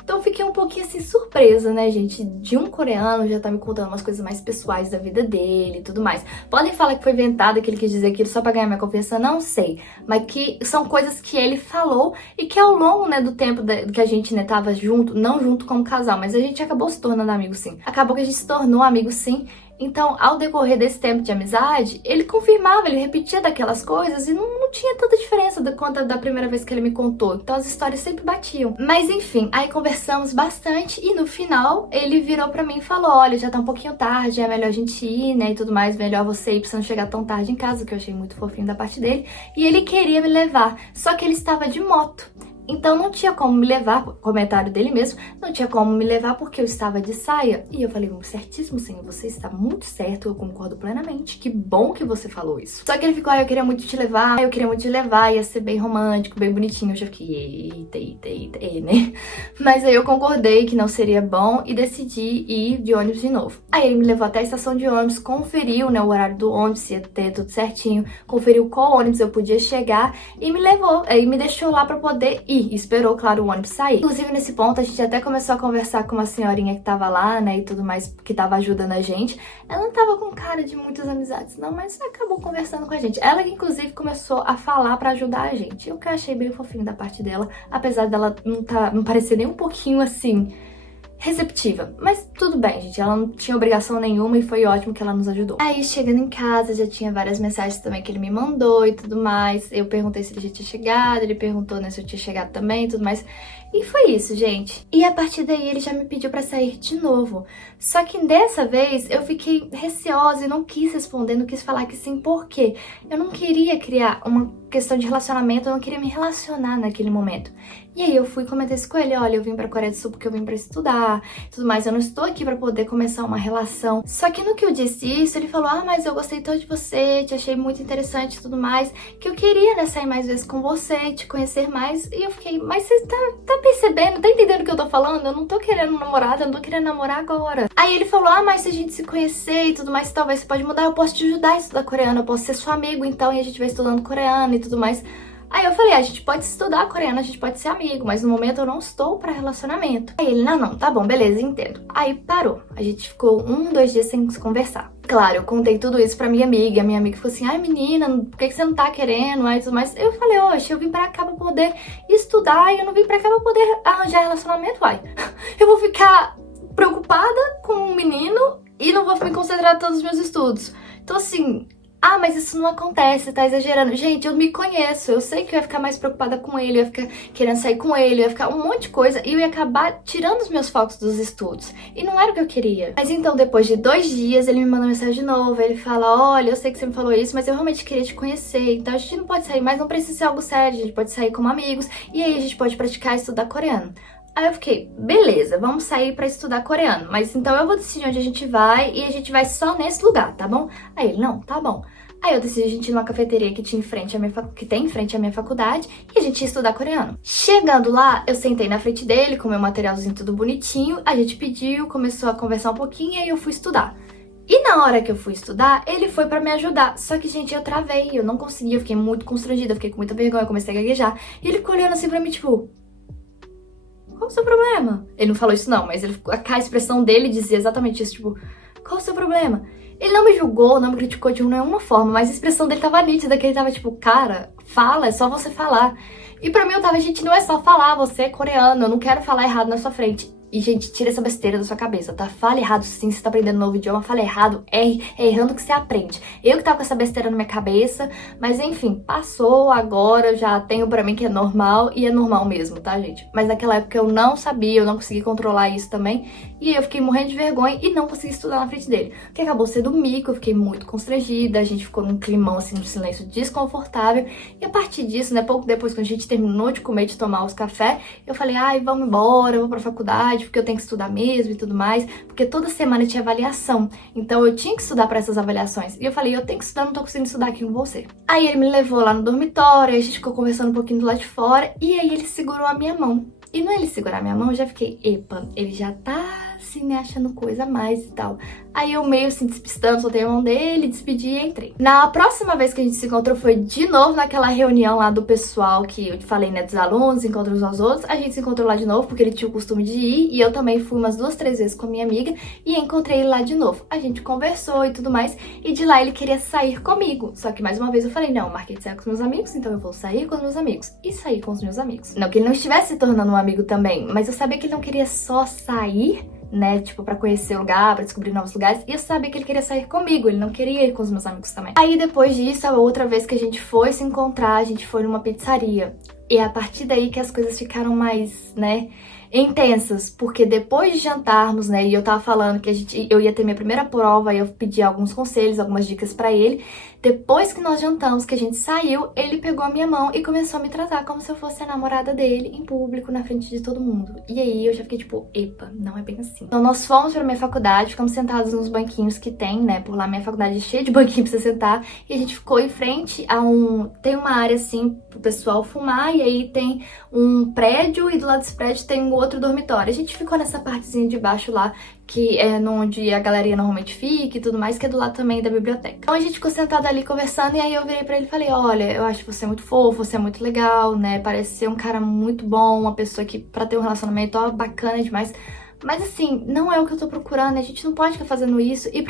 Então fica pouquinho assim surpresa, né, gente? De um coreano já tá me contando umas coisas mais pessoais da vida dele e tudo mais. Podem falar que foi inventado, que ele quis dizer aquilo só pra ganhar minha confiança, não sei. Mas que são coisas que ele falou e que ao longo, né, do tempo que a gente, né, tava junto, não junto como casal, mas a gente acabou se tornando amigo sim. Acabou que a gente se tornou amigo sim. Então, ao decorrer desse tempo de amizade, ele confirmava, ele repetia daquelas coisas e não tinha tanta diferença quanto da primeira vez que ele me contou. Então, as histórias sempre batiam. Mas, enfim, aí conversamos bastante e no final ele virou pra mim e falou: olha, já tá um pouquinho tarde, é melhor a gente ir, né, e tudo mais, melhor você ir pra você não chegar tão tarde em casa, que eu achei muito fofinho da parte dele. E ele queria me levar, só que ele estava de moto. Então não tinha como me levar, comentário dele mesmo, não tinha como me levar porque eu estava de saia. E eu falei: certíssimo, senhor, você está muito certo, eu concordo plenamente, que bom que você falou isso. Só que ele ficou: eu queria muito te levar, eu queria muito te levar, ia ser bem romântico, bem bonitinho. Eu já fiquei: eita, né? Mas aí eu concordei que não seria bom e decidi ir de ônibus de novo. Aí ele me levou até a estação de ônibus, conferiu, né, o horário do ônibus, se ia ter tudo certinho, conferiu qual ônibus eu podia chegar e me levou, aí me deixou lá pra poder ir. E esperou, claro, o ônibus sair. Inclusive, nesse ponto, a gente até começou a conversar com uma senhorinha que tava lá, né, e tudo mais, que tava ajudando a gente. Ela não tava com cara de muitas amizades, não, mas acabou conversando com a gente. Ela que, inclusive, começou a falar pra ajudar a gente. O que eu achei bem fofinho da parte dela, apesar dela não parecer nem um pouquinho, assim, receptiva. Mas tudo bem, gente, ela não tinha obrigação nenhuma e foi ótimo que ela nos ajudou. Aí, chegando em casa, já tinha várias mensagens também que ele me mandou e tudo mais. Eu perguntei se ele já tinha chegado, ele perguntou, né, se eu tinha chegado também e tudo mais. E foi isso, gente. E a partir daí ele já me pediu pra sair de novo. Só que dessa vez eu fiquei receosa e não quis responder, não quis falar que sim, por quê? Eu não queria criar uma questão de relacionamento, eu não queria me relacionar naquele momento. E aí eu fui comentar isso com ele: olha, eu vim pra Coreia do Sul porque eu vim pra estudar, tudo mais, eu não estou aqui pra poder começar uma relação. Só que no que eu disse isso, ele falou: ah, mas eu gostei tanto de você, te achei muito interessante e tudo mais, que eu queria, né, sair mais vezes com você, te conhecer mais. E eu fiquei: mas você tá percebendo, tá entendendo o que eu tô falando? Eu não tô querendo namorada, eu não tô querendo namorar agora. Aí ele falou: ah, mas se a gente se conhecer e tudo mais, talvez você pode mudar, eu posso te ajudar a estudar coreano, eu posso ser seu amigo então, e a gente vai estudando coreano e tudo mais. Aí eu falei: a gente pode estudar coreano, a gente pode ser amigo, mas no momento eu não estou pra relacionamento. Aí ele: não, tá bom, beleza, entendo. Aí parou, a gente ficou 2 dias sem se conversar. Claro, eu contei tudo isso pra minha amiga, e a minha amiga falou assim: ai menina, por que você não tá querendo? Aí tudo mais. Eu falei: oxe, eu vim pra cá pra poder estudar e eu não vim pra cá pra poder arranjar relacionamento, vai. Eu vou ficar preocupada com um menino e não vou me concentrar em todos os meus estudos. Então assim... ah, mas isso não acontece, tá exagerando. Gente, eu me conheço, eu sei que eu ia ficar mais preocupada com ele, eu ia ficar querendo sair com ele, eu ia ficar um monte de coisa e eu ia acabar tirando os meus focos dos estudos. E não era o que eu queria. Mas então, depois de 2 dias, ele me manda mensagem de novo, ele fala: olha, eu sei que você me falou isso, mas eu realmente queria te conhecer, então a gente não pode sair mais, não precisa ser algo sério, a gente pode sair como amigos, e aí a gente pode praticar e estudar coreano. Aí eu fiquei: beleza, vamos sair pra estudar coreano, mas então eu vou decidir onde a gente vai e a gente vai só nesse lugar, tá bom? Aí ele: não, tá bom. Aí eu decidi a gente ir numa cafeteria que tem em frente à minha faculdade e a gente ia estudar coreano. Chegando lá, eu sentei na frente dele com meu materialzinho tudo bonitinho, a gente pediu, começou a conversar um pouquinho e aí eu fui estudar. E na hora que eu fui estudar, ele foi pra me ajudar. Só que, gente, eu travei, eu não conseguia, eu fiquei muito constrangida, eu fiquei com muita vergonha, eu comecei a gaguejar. E ele ficou olhando assim pra mim, tipo... qual o seu problema? Ele não falou isso não, mas a expressão dele dizia exatamente isso, tipo... qual o seu problema? Ele não me julgou, não me criticou de nenhuma forma, mas a expressão dele tava nítida, que ele tava tipo: cara, fala, é só você falar. E pra mim eu tava: gente, não é só falar, você é coreano, eu não quero falar errado na sua frente. E, gente, tira essa besteira da sua cabeça, tá? Fale errado sim, você tá aprendendo um novo idioma, fale errado, erre, é errando que você aprende. Eu que tava com essa besteira na minha cabeça, mas enfim, passou, agora eu já tenho pra mim que é normal, e é normal mesmo, tá, gente? Mas naquela época eu não sabia, eu não consegui controlar isso também, e eu fiquei morrendo de vergonha e não consegui estudar na frente dele. O que acabou sendo mico, eu fiquei muito constrangida, a gente ficou num climão, assim, num silêncio desconfortável, e a partir disso, né, pouco depois, quando a gente terminou de comer, de tomar os cafés, eu falei: ai, vamos embora, eu vou pra faculdade, porque eu tenho que estudar mesmo e tudo mais, porque toda semana tinha avaliação, então eu tinha que estudar para essas avaliações, e eu falei: eu tenho que estudar, não tô conseguindo estudar aqui com você. Aí ele me levou lá no dormitório, a gente ficou conversando um pouquinho do lado de fora, e aí ele segurou a minha mão. E no ele segurar a minha mão, eu já fiquei: epa, ele já tá assim, né, achando coisa a mais e tal. Aí eu meio assim, despistando, soltei a mão dele, despedi e entrei. Na próxima vez que a gente se encontrou foi de novo naquela reunião lá do pessoal que eu te falei, né, dos alunos, encontros aos outros. A gente se encontrou lá de novo porque ele tinha o costume de ir e eu também fui umas 2, 3 vezes com a minha amiga e encontrei ele lá de novo. A gente conversou e tudo mais e de lá ele queria sair comigo. Só que mais uma vez eu falei, não, eu marquei de sair com os meus amigos, então eu vou sair com os meus amigos. E sair com os meus amigos. Não que ele não estivesse se tornando um amigo também, mas eu sabia que ele não queria só sair, né, tipo, pra conhecer o lugar, pra descobrir novos lugares, e eu sabia que ele queria sair comigo, ele não queria ir com os meus amigos também. Aí depois disso, a outra vez que a gente foi se encontrar, a gente foi numa pizzaria, e é a partir daí que as coisas ficaram mais, né, intensas, porque depois de jantarmos, né, e eu tava falando que eu ia ter minha primeira prova, e eu pedi alguns conselhos, algumas dicas pra ele. Depois que nós jantamos, que a gente saiu, ele pegou a minha mão e começou a me tratar como se eu fosse a namorada dele, em público, na frente de todo mundo. E aí eu já fiquei tipo, epa, não é bem assim. Então nós fomos pra minha faculdade, ficamos sentados nos banquinhos que tem, né, por lá minha faculdade é cheia de banquinhos pra você sentar, e a gente ficou em frente a tem uma área assim pro pessoal fumar, e aí tem um prédio, e do lado desse prédio tem um outro dormitório. A gente ficou nessa partezinha de baixo lá, que é onde a galeria normalmente fica e tudo mais, que é do lado também da biblioteca. Então a gente ficou sentado ali conversando, e aí eu virei pra ele e falei, olha, eu acho você muito fofo, você é muito legal, né, parece ser um cara muito bom, uma pessoa que pra ter um relacionamento, ó, bacana demais. Mas assim, não é o que eu tô procurando, a gente não pode ficar fazendo isso. E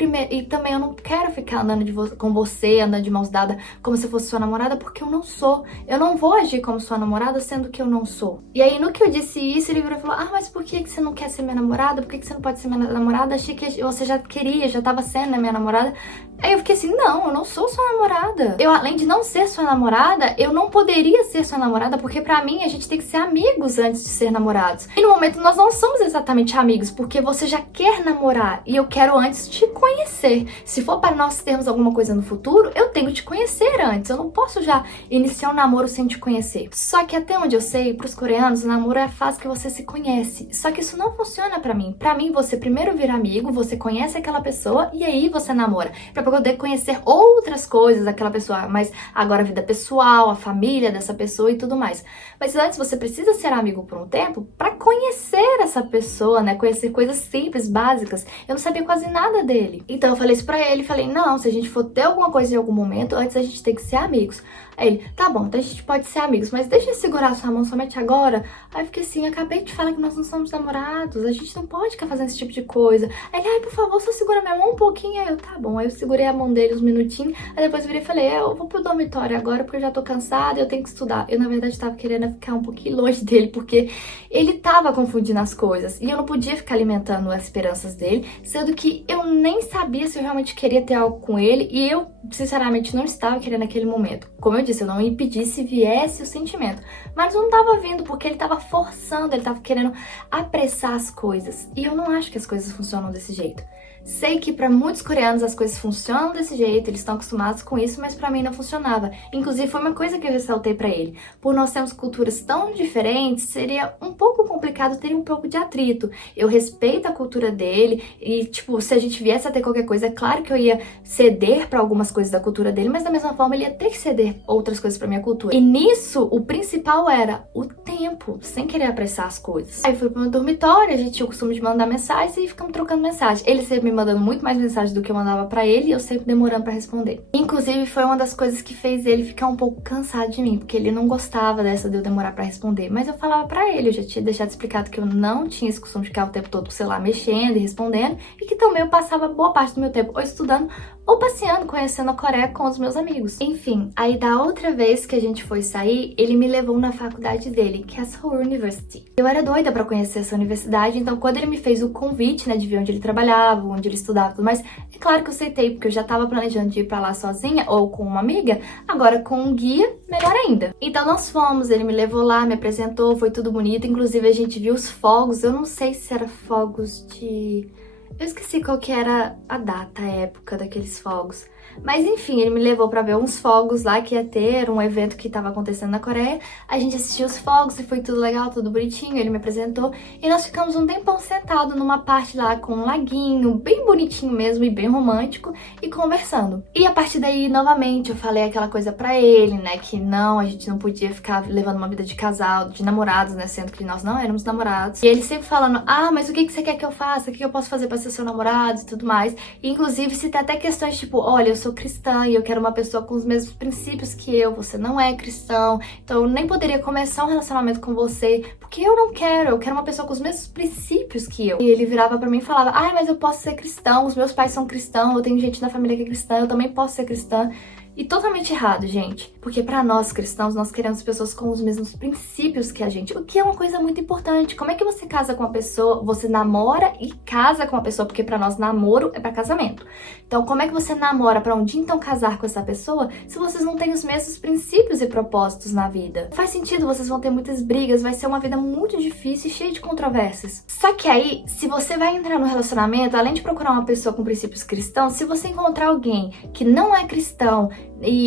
também eu não quero ficar andando com você, andando de mãos dadas, como se eu fosse sua namorada, porque eu não sou. Eu não vou agir como sua namorada, sendo que eu não sou. E aí, no que eu disse isso, ele virou e falou, ah, mas por que você não quer ser minha namorada? Por que você não pode ser minha namorada? Achei que você já queria, já tava sendo, né, minha namorada. Aí eu fiquei assim, não, eu não sou sua namorada. Eu, além de não ser sua namorada, eu não poderia ser sua namorada, porque pra mim a gente tem que ser amigos antes de ser namorados. E no momento nós não somos exatamente amigos, porque você já quer namorar e eu quero antes te conhecer. Se for para nós termos alguma coisa no futuro, eu tenho que te conhecer antes. Eu não posso já iniciar um namoro sem te conhecer. Só que até onde eu sei, pros coreanos, o namoro é a fase que você se conhece. Só que isso não funciona pra mim. Pra mim, você primeiro vira amigo, você conhece aquela pessoa e aí você namora. Pra poder conhecer outras coisas daquela pessoa, mas agora a vida pessoal, a família dessa pessoa e tudo mais. Mas antes você precisa ser amigo por um tempo pra conhecer essa pessoa, né? Conhecer coisas simples, básicas. Eu não sabia quase nada dele. Então eu falei isso pra ele, falei, não, se a gente for ter alguma coisa em algum momento, antes a gente tem que ser amigos. Aí ele, tá bom, então a gente pode ser amigos, mas deixa eu segurar sua mão somente agora. Aí eu fiquei assim, acabei de falar que nós não somos namorados, a gente não pode ficar fazendo esse tipo de coisa. Aí ele, ai, por favor, só segura minha mão um pouquinho. Aí eu, tá bom. Aí eu segurei a mão dele uns minutinhos, aí depois eu virei e falei, eu vou pro dormitório agora porque eu já tô cansada e eu tenho que estudar. Eu, na verdade, tava querendo ficar um pouquinho longe dele, porque ele tava confundindo as coisas e eu não podia ficar alimentando as esperanças dele, sendo que eu nem sabia se eu realmente queria ter algo com ele e eu, sinceramente, não estava querendo naquele momento. Como eu disse, eu não impedi se viesse o sentimento, mas não tava vindo porque ele tava forçando, ele tava querendo apressar as coisas. E eu não acho que as coisas funcionam desse jeito. Sei que para muitos coreanos as coisas funcionam desse jeito, eles estão acostumados com isso, mas para mim não funcionava. Inclusive foi uma coisa que eu ressaltei para ele. Por nós termos culturas tão diferentes, seria um pouco complicado ter um pouco de atrito. Eu respeito a cultura dele e, tipo, se a gente viesse a ter qualquer coisa, é claro que eu ia ceder para algumas coisas da cultura dele, mas da mesma forma ele ia ter que ceder outras coisas para minha cultura. E nisso, o principal era o tempo, sem querer apressar as coisas. Aí fui pro meu dormitório, a gente tinha o costume de mandar mensagens e ficamos trocando mensagem. Ele sempre me mandando muito mais mensagens do que eu mandava pra ele e eu sempre demorando pra responder. Inclusive, foi uma das coisas que fez ele ficar um pouco cansado de mim, porque ele não gostava dessa de eu demorar pra responder. Mas eu falava pra ele, eu já tinha deixado explicado que eu não tinha esse costume de ficar o tempo todo com o celular mexendo e respondendo, e que também eu passava boa parte do meu tempo ou estudando ou passeando, conhecendo a Coreia com os meus amigos. Enfim, aí da outra vez que a gente foi sair, ele me levou na faculdade dele, que é a Seoul University. Eu era doida pra conhecer essa universidade, então quando ele me fez o convite, né, de ver onde ele trabalhava, onde ele estudava e tudo mais, é claro que eu aceitei, porque eu já tava planejando de ir pra lá sozinha ou com uma amiga, agora com um guia, melhor ainda. Então nós fomos, ele me levou lá, me apresentou, foi tudo bonito, inclusive a gente viu os fogos, eu não sei se era fogos de... Eu esqueci qual que era a data, a época daqueles fogos. Mas enfim, ele me levou pra ver uns fogos lá que ia ter, um evento que tava acontecendo na Coreia. A gente assistiu os fogos e foi tudo legal, tudo bonitinho, ele me apresentou. E nós ficamos um tempão sentado numa parte lá com um laguinho, bem bonitinho mesmo e bem romântico, e conversando. E a partir daí, novamente, eu falei aquela coisa pra ele, né, que não, a gente não podia ficar levando uma vida de casal, de namorados, né, sendo que nós não éramos namorados. E ele sempre falando, ah, mas o que você quer que eu faça? O que eu posso fazer pra ser seu namorado e tudo mais. E, inclusive, se tem até questões tipo, olha, eu sou cristã e eu quero uma pessoa com os mesmos princípios que eu, você não é cristão, então eu nem poderia começar um relacionamento com você, porque eu não quero, eu quero uma pessoa com os mesmos princípios que eu. E ele virava pra mim e falava, ai, mas eu posso ser cristão, os meus pais são cristãos, eu tenho gente na família que é cristã, eu também posso ser cristã. E totalmente errado, gente. Porque pra nós cristãos, nós queremos pessoas com os mesmos princípios que a gente. O que é uma coisa muito importante. Como é que você casa com uma pessoa, você namora e casa com uma pessoa? Porque pra nós, namoro é pra casamento. Então, como é que você namora pra um dia então casar com essa pessoa se vocês não têm os mesmos princípios e propósitos na vida? Faz sentido, vocês vão ter muitas brigas, vai ser uma vida muito difícil e cheia de controvérsias. Só que aí, se você vai entrar no relacionamento, além de procurar uma pessoa com princípios cristãos, se você encontrar alguém que não é cristão,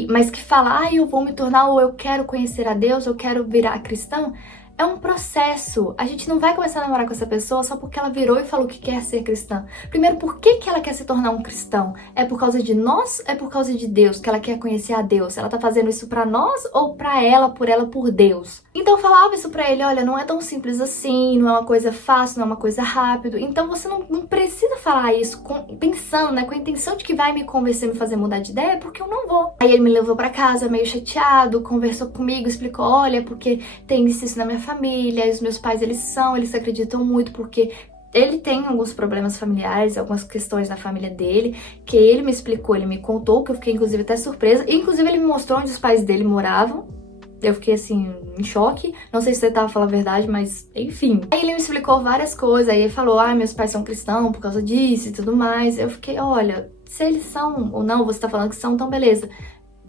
mas que fala, ah, eu vou me tornar, ou eu quero conhecer a Deus, eu quero virar cristão, é um processo. A gente não vai começar a namorar com essa pessoa só porque ela virou e falou que quer ser cristã. Primeiro, por que ela quer se tornar um cristão? É por causa de nós? É por causa de Deus? Que ela quer conhecer a Deus? Ela tá fazendo isso pra nós ou pra ela, por Deus? Então eu falava isso pra ele, olha, não é tão simples assim, não é uma coisa fácil, não é uma coisa rápida. Então você não precisa falar isso pensando, né, com a intenção de que vai me convencer, me fazer mudar de ideia, porque eu não vou. Aí ele me levou pra casa meio chateado, conversou comigo, explicou, olha, porque tem isso na minha família, os meus pais, eles acreditam muito, porque ele tem alguns problemas familiares, algumas questões na família dele, que ele me explicou, ele me contou, que eu fiquei inclusive até surpresa, e inclusive ele me mostrou onde os pais dele moravam. Eu fiquei assim, em choque. Não sei se você tava falando a verdade, mas enfim. Aí ele me explicou várias coisas, aí ele falou, ah, meus pais são cristãos por causa disso e tudo mais. Eu fiquei, olha, se eles são ou não, você tá falando que são, então beleza.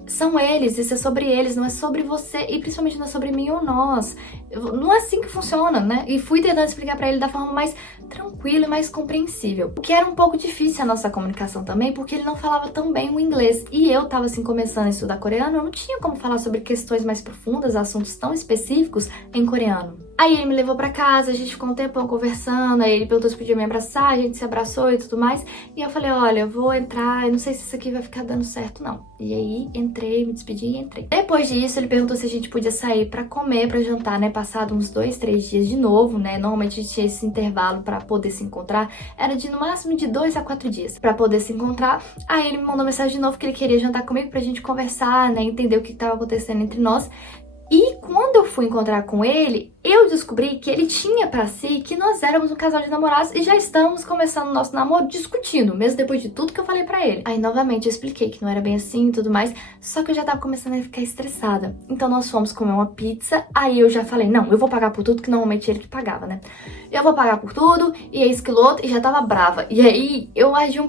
São eles, isso é sobre eles, não é sobre você, e principalmente não é sobre mim ou nós. Não é assim que funciona, né? E fui tentando explicar pra ele da forma mais tranquila e mais compreensível. O que era um pouco difícil a nossa comunicação também, porque ele não falava tão bem o inglês. E eu tava assim começando a estudar coreano, eu não tinha como falar sobre questões mais profundas, assuntos tão específicos em coreano. Aí ele me levou pra casa, a gente ficou um tempão conversando, aí ele perguntou se podia me abraçar, a gente se abraçou e tudo mais. E eu falei, olha, eu vou entrar, eu não sei se isso aqui vai ficar dando certo, não. E aí entrei, me despedi e entrei. Depois disso, ele perguntou se a gente podia sair pra comer, pra jantar, né? Passado uns 2, 3 dias de novo, né? Normalmente a gente tinha esse intervalo pra poder se encontrar. Era de no máximo de 2 a 4 dias pra poder se encontrar. Aí ele me mandou mensagem de novo que ele queria jantar comigo pra gente conversar, né? Entender o que tava acontecendo entre nós. E quando eu fui encontrar com ele, eu descobri que ele tinha pra si que nós éramos um casal de namorados e já estamos começando o nosso namoro discutindo, mesmo depois de tudo que eu falei pra ele. Aí, novamente, eu expliquei que não era bem assim e tudo mais, só que eu já tava começando a ficar estressada. Então, nós fomos comer uma pizza, aí eu já falei, não, eu vou pagar por tudo, que normalmente ele que pagava, né? Eu vou pagar por tudo, e é isso que outro, e já tava brava. E aí, eu agi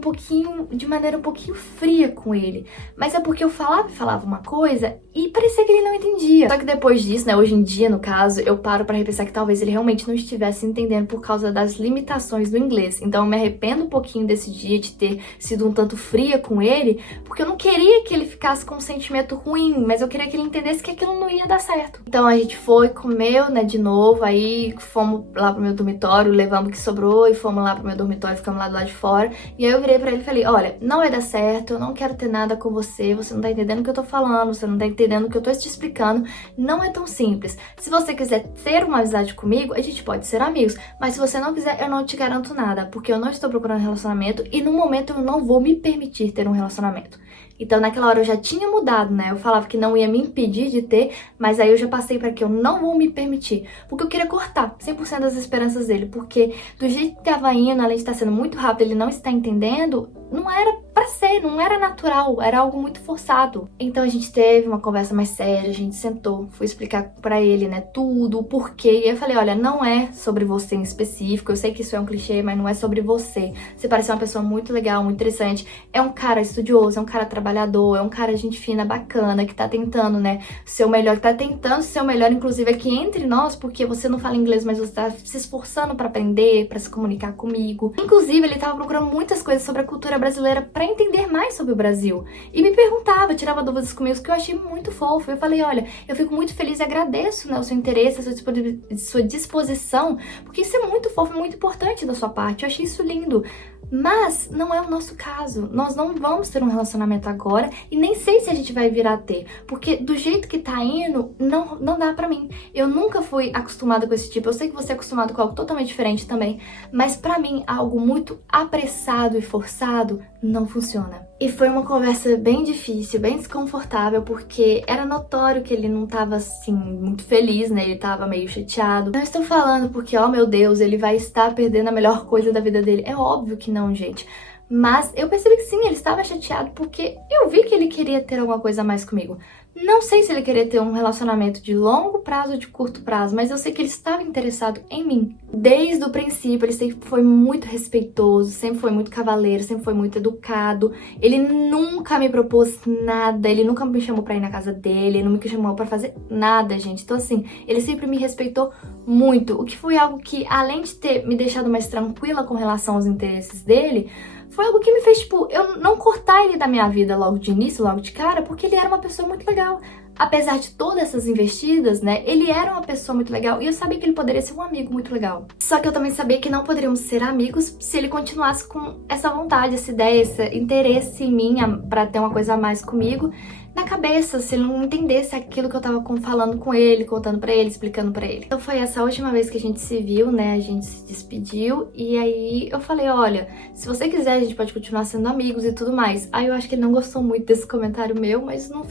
de maneira um pouquinho fria com ele. Mas é porque eu falava uma coisa e parecia que ele não entendia. Só que depois disso, né, hoje em dia, no caso, eu paro pra repensar que talvez ele realmente não estivesse entendendo por causa das limitações do inglês. Então eu me arrependo um pouquinho desse dia de ter sido um tanto fria com ele, porque eu não queria que ele ficasse com um sentimento ruim, mas eu queria que ele entendesse que aquilo não ia dar certo. Então a gente foi, comeu, né, de novo, aí fomos lá pro meu dormitório, levamos o que sobrou e fomos lá pro meu dormitório, ficamos lá do lado de fora. E aí eu virei pra ele e falei, olha, não vai dar certo, eu não quero ter nada com você, você não tá entendendo o que eu tô falando, você não tá entendendo o que eu tô te explicando, não é tão simples. Se você quiser ter uma amizade comigo, a gente pode ser amigos, mas se você não quiser, eu não te garanto nada, porque eu não estou procurando relacionamento e no momento eu não vou me permitir ter um relacionamento. Então naquela hora eu já tinha mudado, né? Eu falava que não ia me impedir de ter, mas aí eu já passei para que eu não vou me permitir, porque eu queria cortar 100% das esperanças dele, porque do jeito que tava indo, além de estar sendo muito rápido, ele não está entendendo, não era pra ser, não era natural, era algo muito forçado. Então a gente teve uma conversa mais séria, a gente sentou, fui explicar pra ele, né, tudo, o porquê, e eu falei, olha, não é sobre você em específico, eu sei que isso é um clichê, mas não é sobre você. Você parece uma pessoa muito legal, muito interessante, é um cara estudioso, é um cara trabalhador, é um cara gente fina, bacana, que tá tentando, né, ser o melhor, que tá tentando ser o melhor, inclusive aqui entre nós, porque você não fala inglês, mas você tá se esforçando pra aprender, pra se comunicar comigo. Inclusive, ele tava procurando muitas coisas sobre a cultura brasileira para entender mais sobre o Brasil. E me perguntava, tirava dúvidas comigo, que eu achei muito fofo. Eu falei, olha, eu fico muito feliz e agradeço, né, o seu interesse, a sua disposição, porque isso é muito fofo, muito importante da sua parte. Eu achei isso lindo. Mas não é o nosso caso. Nós não vamos ter um relacionamento agora e nem sei se a gente vai vir a ter, porque do jeito que tá indo, não dá pra mim. Eu nunca fui acostumada com esse tipo. Eu sei que você é acostumado com algo totalmente diferente também, mas pra mim algo muito apressado e forçado não funciona. E foi uma conversa bem difícil, bem desconfortável, porque era notório que ele não tava assim muito feliz, né? Ele tava meio chateado. Não estou falando porque, oh meu Deus, ele vai estar perdendo a melhor coisa da vida dele. É óbvio que não, gente. Mas eu percebi que sim, ele estava chateado porque eu vi que ele queria ter alguma coisa a mais comigo. Não sei se ele queria ter um relacionamento de longo prazo ou de curto prazo, mas eu sei que ele estava interessado em mim. Desde o princípio, ele sempre foi muito respeitoso, sempre foi muito cavalheiro, sempre foi muito educado. Ele nunca me propôs nada, ele nunca me chamou pra ir na casa dele, ele não me chamou pra fazer nada, gente. Então assim, ele sempre me respeitou muito, o que foi algo que, além de ter me deixado mais tranquila com relação aos interesses dele, foi algo que me fez, tipo, eu não cortar ele da minha vida logo de início, logo de cara, porque ele era uma pessoa muito legal. Apesar de todas essas investidas, né, ele era uma pessoa muito legal e eu sabia que ele poderia ser um amigo muito legal. Só que eu também sabia que não poderíamos ser amigos se ele continuasse com essa vontade, essa ideia, esse interesse em mim pra ter uma coisa a mais comigo na cabeça, se ele não entendesse aquilo que eu tava falando com ele, contando pra ele, explicando pra ele. Então foi essa última vez que a gente se viu, né, a gente se despediu e aí eu falei, olha, se você quiser a gente pode continuar sendo amigos e tudo mais. Aí eu acho que ele não gostou muito desse comentário meu, mas não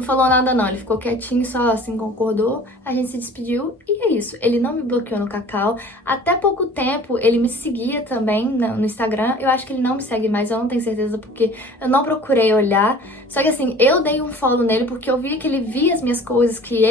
falou nada não, ele ficou quietinho, só assim concordou, a gente se despediu e é isso. Ele não me bloqueou no Kakao, até pouco tempo ele me seguia também no Instagram, eu acho que ele não me segue mais, eu não tenho certeza porque eu não procurei olhar, só que assim, eu dei um follow nele porque eu via que ele via as minhas coisas, que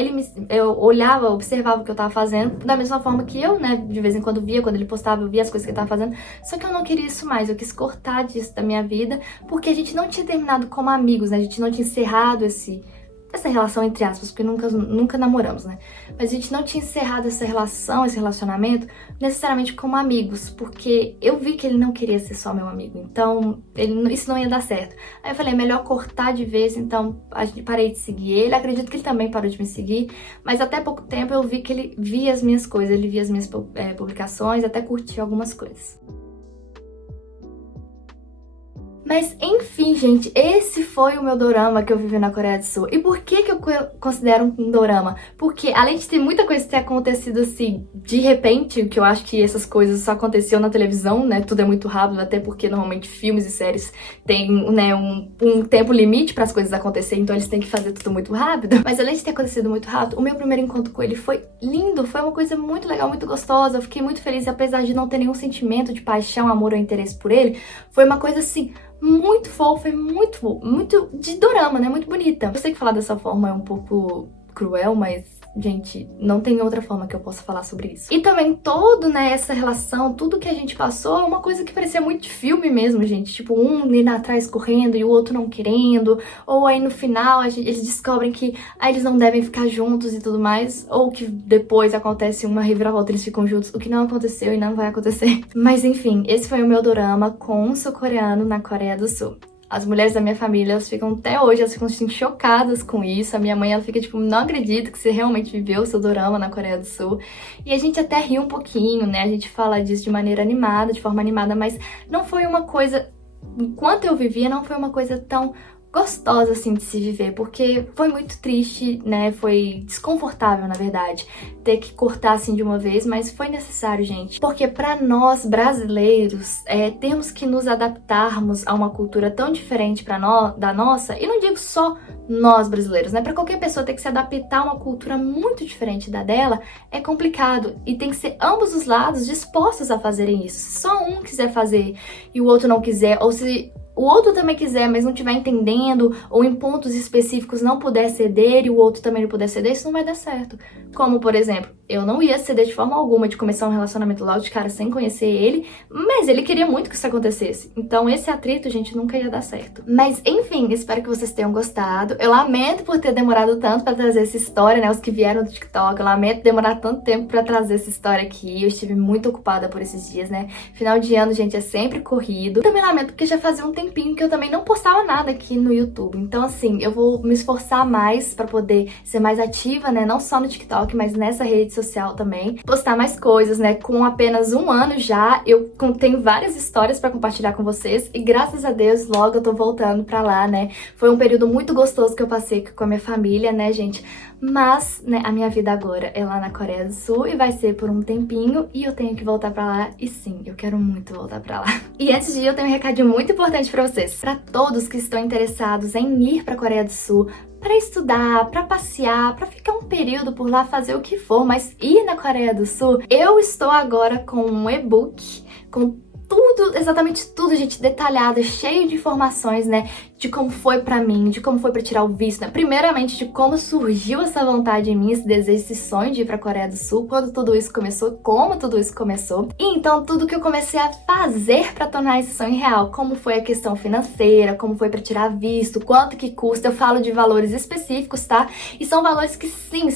eu olhava, observava o que eu tava fazendo, da mesma forma que eu, né, de vez em quando via, quando ele postava, eu via as coisas que ele tava fazendo, só que eu não queria isso mais, eu quis cortar disso da minha vida, porque a gente não tinha terminado como amigos, né, a gente não tinha encerrado essa relação entre aspas, porque nunca namoramos, né? Mas a gente não tinha encerrado essa relação, esse relacionamento, necessariamente como amigos, porque eu vi que ele não queria ser só meu amigo, então isso não ia dar certo. Aí eu falei, é melhor cortar de vez, então parei de seguir ele, acredito que ele também parou de me seguir, mas até pouco tempo eu vi que ele via as minhas coisas, ele via as minhas publicações, até curtia algumas coisas. Mas enfim, gente, esse foi o meu dorama que eu vivi na Coreia do Sul. E por que eu considero um dorama? Porque além de ter muita coisa ter acontecido assim, de repente, que eu acho que essas coisas só aconteciam na televisão, né? Tudo é muito rápido, até porque normalmente filmes e séries têm, né, um tempo limite para as coisas acontecerem, então eles têm que fazer tudo muito rápido. Mas além de ter acontecido muito rápido, o meu primeiro encontro com ele foi lindo, foi uma coisa muito legal, muito gostosa. Eu fiquei muito feliz, apesar de não ter nenhum sentimento de paixão, amor ou interesse por ele. Foi uma coisa assim muito fofa e muito de dorama, né? Muito bonita. Eu sei que falar dessa forma é um pouco cruel, mas, gente, não tem outra forma que eu possa falar sobre isso. E também né, essa relação, tudo que a gente passou é uma coisa que parecia muito de filme mesmo, gente. Tipo, um indo atrás correndo e o outro não querendo. Ou aí no final eles descobrem que eles não devem ficar juntos e tudo mais. Ou que depois acontece uma reviravolta e eles ficam juntos, o que não aconteceu e não vai acontecer. Mas enfim, esse foi o meu dorama com um sul-coreano na Coreia do Sul. As mulheres da minha família, elas ficam até hoje, elas ficam assim, chocadas com isso. A minha mãe, ela fica tipo, não acredito que você realmente viveu o seu dorama na Coreia do Sul. E a gente até ri um pouquinho, né? A gente fala disso de maneira animada, de forma animada, mas não foi uma coisa... Enquanto eu vivia, não foi uma coisa tão gostosa, assim, de se viver, porque foi muito triste, né, foi desconfortável, na verdade, ter que cortar, assim, de uma vez, mas foi necessário, gente, porque pra nós, brasileiros, temos que nos adaptarmos a uma cultura tão diferente da nossa, e não digo só nós, brasileiros, né, pra qualquer pessoa ter que se adaptar a uma cultura muito diferente da dela, é complicado, e tem que ser ambos os lados dispostos a fazerem isso. Se só um quiser fazer e o outro não quiser, ou se o outro também quiser, mas não estiver entendendo, ou em pontos específicos não puder ceder e o outro também não puder ceder, isso não vai dar certo. Como, por exemplo, eu não ia ceder de forma alguma de começar um relacionamento logo de cara sem conhecer ele, mas ele queria muito que isso acontecesse. Então esse atrito, gente, nunca ia dar certo. Mas enfim, espero que vocês tenham gostado. Eu lamento por ter demorado tanto pra trazer essa história, né? Os que vieram do TikTok, eu lamento demorar tanto tempo pra trazer essa história aqui. Eu estive muito ocupada por esses dias, né? Final de ano, gente, é sempre corrido. Também lamento porque já fazia um tempinho que eu também não postava nada aqui no YouTube. Então, assim, eu vou me esforçar mais pra poder ser mais ativa, né? Não só no TikTok, mas nessa rede social também. Postar mais coisas, né? Com apenas um ano já, eu tenho várias histórias pra compartilhar com vocês. E graças a Deus, logo eu tô voltando pra lá, né? Foi um período muito gostoso que eu passei com a minha família, né, gente? Mas, né, a minha vida agora é lá na Coreia do Sul e vai ser por um tempinho e eu tenho que voltar pra lá e sim, eu quero muito voltar pra lá. E antes de ir, eu tenho um recadinho muito importante pra vocês. Pra todos que estão interessados em ir pra Coreia do Sul, para estudar, para passear, para ficar um período por lá, fazer o que for, mas ir na Coreia do Sul, eu estou agora com um e-book com tudo, exatamente tudo, gente, detalhado, cheio de informações, né, de como foi pra mim, de como foi pra tirar o visto, né, primeiramente de como surgiu essa vontade em mim, esse desejo, esse sonho de ir pra Coreia do Sul, quando tudo isso começou, como tudo isso começou, e então tudo que eu comecei a fazer pra tornar esse sonho real, como foi a questão financeira, como foi pra tirar visto, quanto que custa, eu falo de valores específicos, tá, e são valores que sim,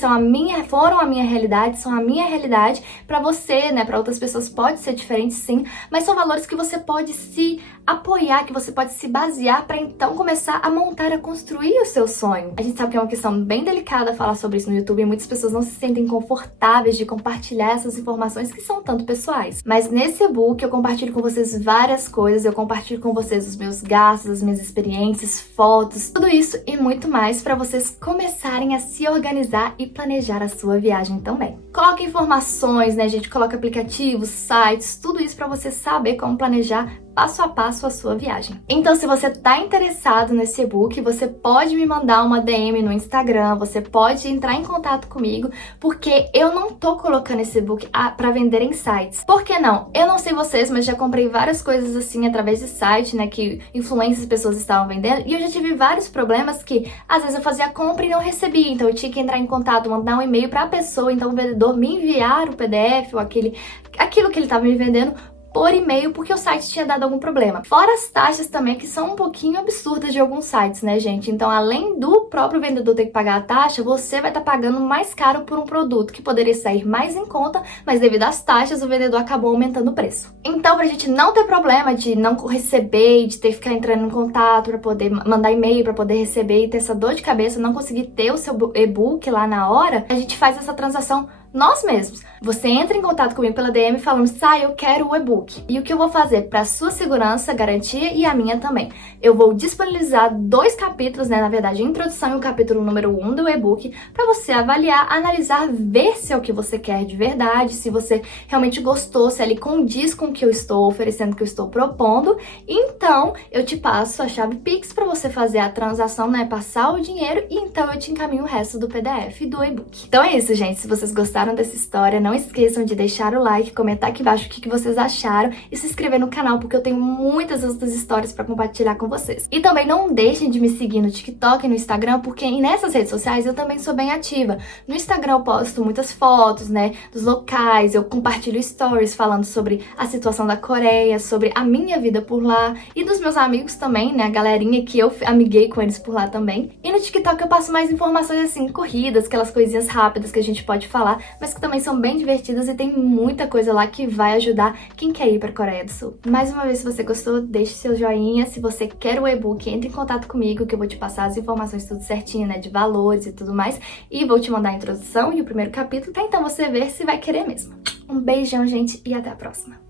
foram a minha realidade, são a minha realidade, pra você, né, pra outras pessoas pode ser diferente sim, mas são valores que você pode se apoiar, que você pode se basear para então começar a montar, a construir o seu sonho. A gente sabe que é uma questão bem delicada falar sobre isso no YouTube e muitas pessoas não se sentem confortáveis de compartilhar essas informações que são tanto pessoais. Mas nesse e-book eu compartilho com vocês várias coisas, eu compartilho com vocês os meus gastos, as minhas experiências, fotos, tudo isso e muito mais para vocês começarem a se organizar e planejar a sua viagem também. Coloca informações, né, gente? Coloca aplicativos, sites, tudo isso para você saber como planejar passo a passo a sua viagem. Então, se você tá interessado nesse e-book, você pode me mandar uma DM no Instagram, você pode entrar em contato comigo, porque eu não tô colocando esse e-book pra vender em sites. Por que não? Eu não sei vocês, mas já comprei várias coisas assim através de site, né, que influências pessoas estavam vendendo, e eu já tive vários problemas que, às vezes eu fazia a compra e não recebia, então eu tinha que entrar em contato, mandar um e-mail pra pessoa, então o vendedor me enviar o PDF ou aquilo que ele tava me vendendo por e-mail, porque o site tinha dado algum problema. Fora as taxas também, que são um pouquinho absurdas de alguns sites, né, gente? Então, além do próprio vendedor ter que pagar a taxa, você vai estar pagando mais caro por um produto que poderia sair mais em conta, mas devido às taxas, o vendedor acabou aumentando o preço. Então, pra gente não ter problema de não receber e de ter que ficar entrando em contato pra poder mandar e-mail, pra poder receber e ter essa dor de cabeça, não conseguir ter o seu e-book lá na hora, a gente faz essa transação nós mesmos. Você entra em contato comigo pela DM falando, Sai, eu quero o e-book. E o que eu vou fazer para sua segurança, garantia e a minha também? Eu vou disponibilizar 2 capítulos, né, na verdade, a introdução e o capítulo número 1 do e-book, para você avaliar, analisar, ver se é o que você quer de verdade, se você realmente gostou, se ele condiz com o que eu estou oferecendo, que eu estou propondo. Então, eu te passo a chave Pix para você fazer a transação, né, passar o dinheiro e então eu te encaminho o resto do PDF do e-book. Então é isso, gente. Se vocês gostaram dessa história, não esqueçam de deixar o like, comentar aqui embaixo o que vocês acharam e se inscrever no canal, porque eu tenho muitas outras histórias para compartilhar com vocês. E também não deixem de me seguir no TikTok e no Instagram, porque nessas redes sociais eu também sou bem ativa. No Instagram eu posto muitas fotos, né, dos locais, eu compartilho stories falando sobre a situação da Coreia, sobre a minha vida por lá e dos meus amigos também, né, a galerinha que eu amiguei com eles por lá também. E no TikTok eu passo mais informações assim, corridas, aquelas coisinhas rápidas que a gente pode falar, mas que também são bem divertidas e tem muita coisa lá que vai ajudar quem quer ir pra Coreia do Sul. Mais uma vez, se você gostou, deixe seu joinha. Se você quer o e-book, entre em contato comigo que eu vou te passar as informações tudo certinho, né, de valores e tudo mais. E vou te mandar a introdução e o primeiro capítulo pra então você ver se vai querer mesmo. Um beijão, gente, e até a próxima!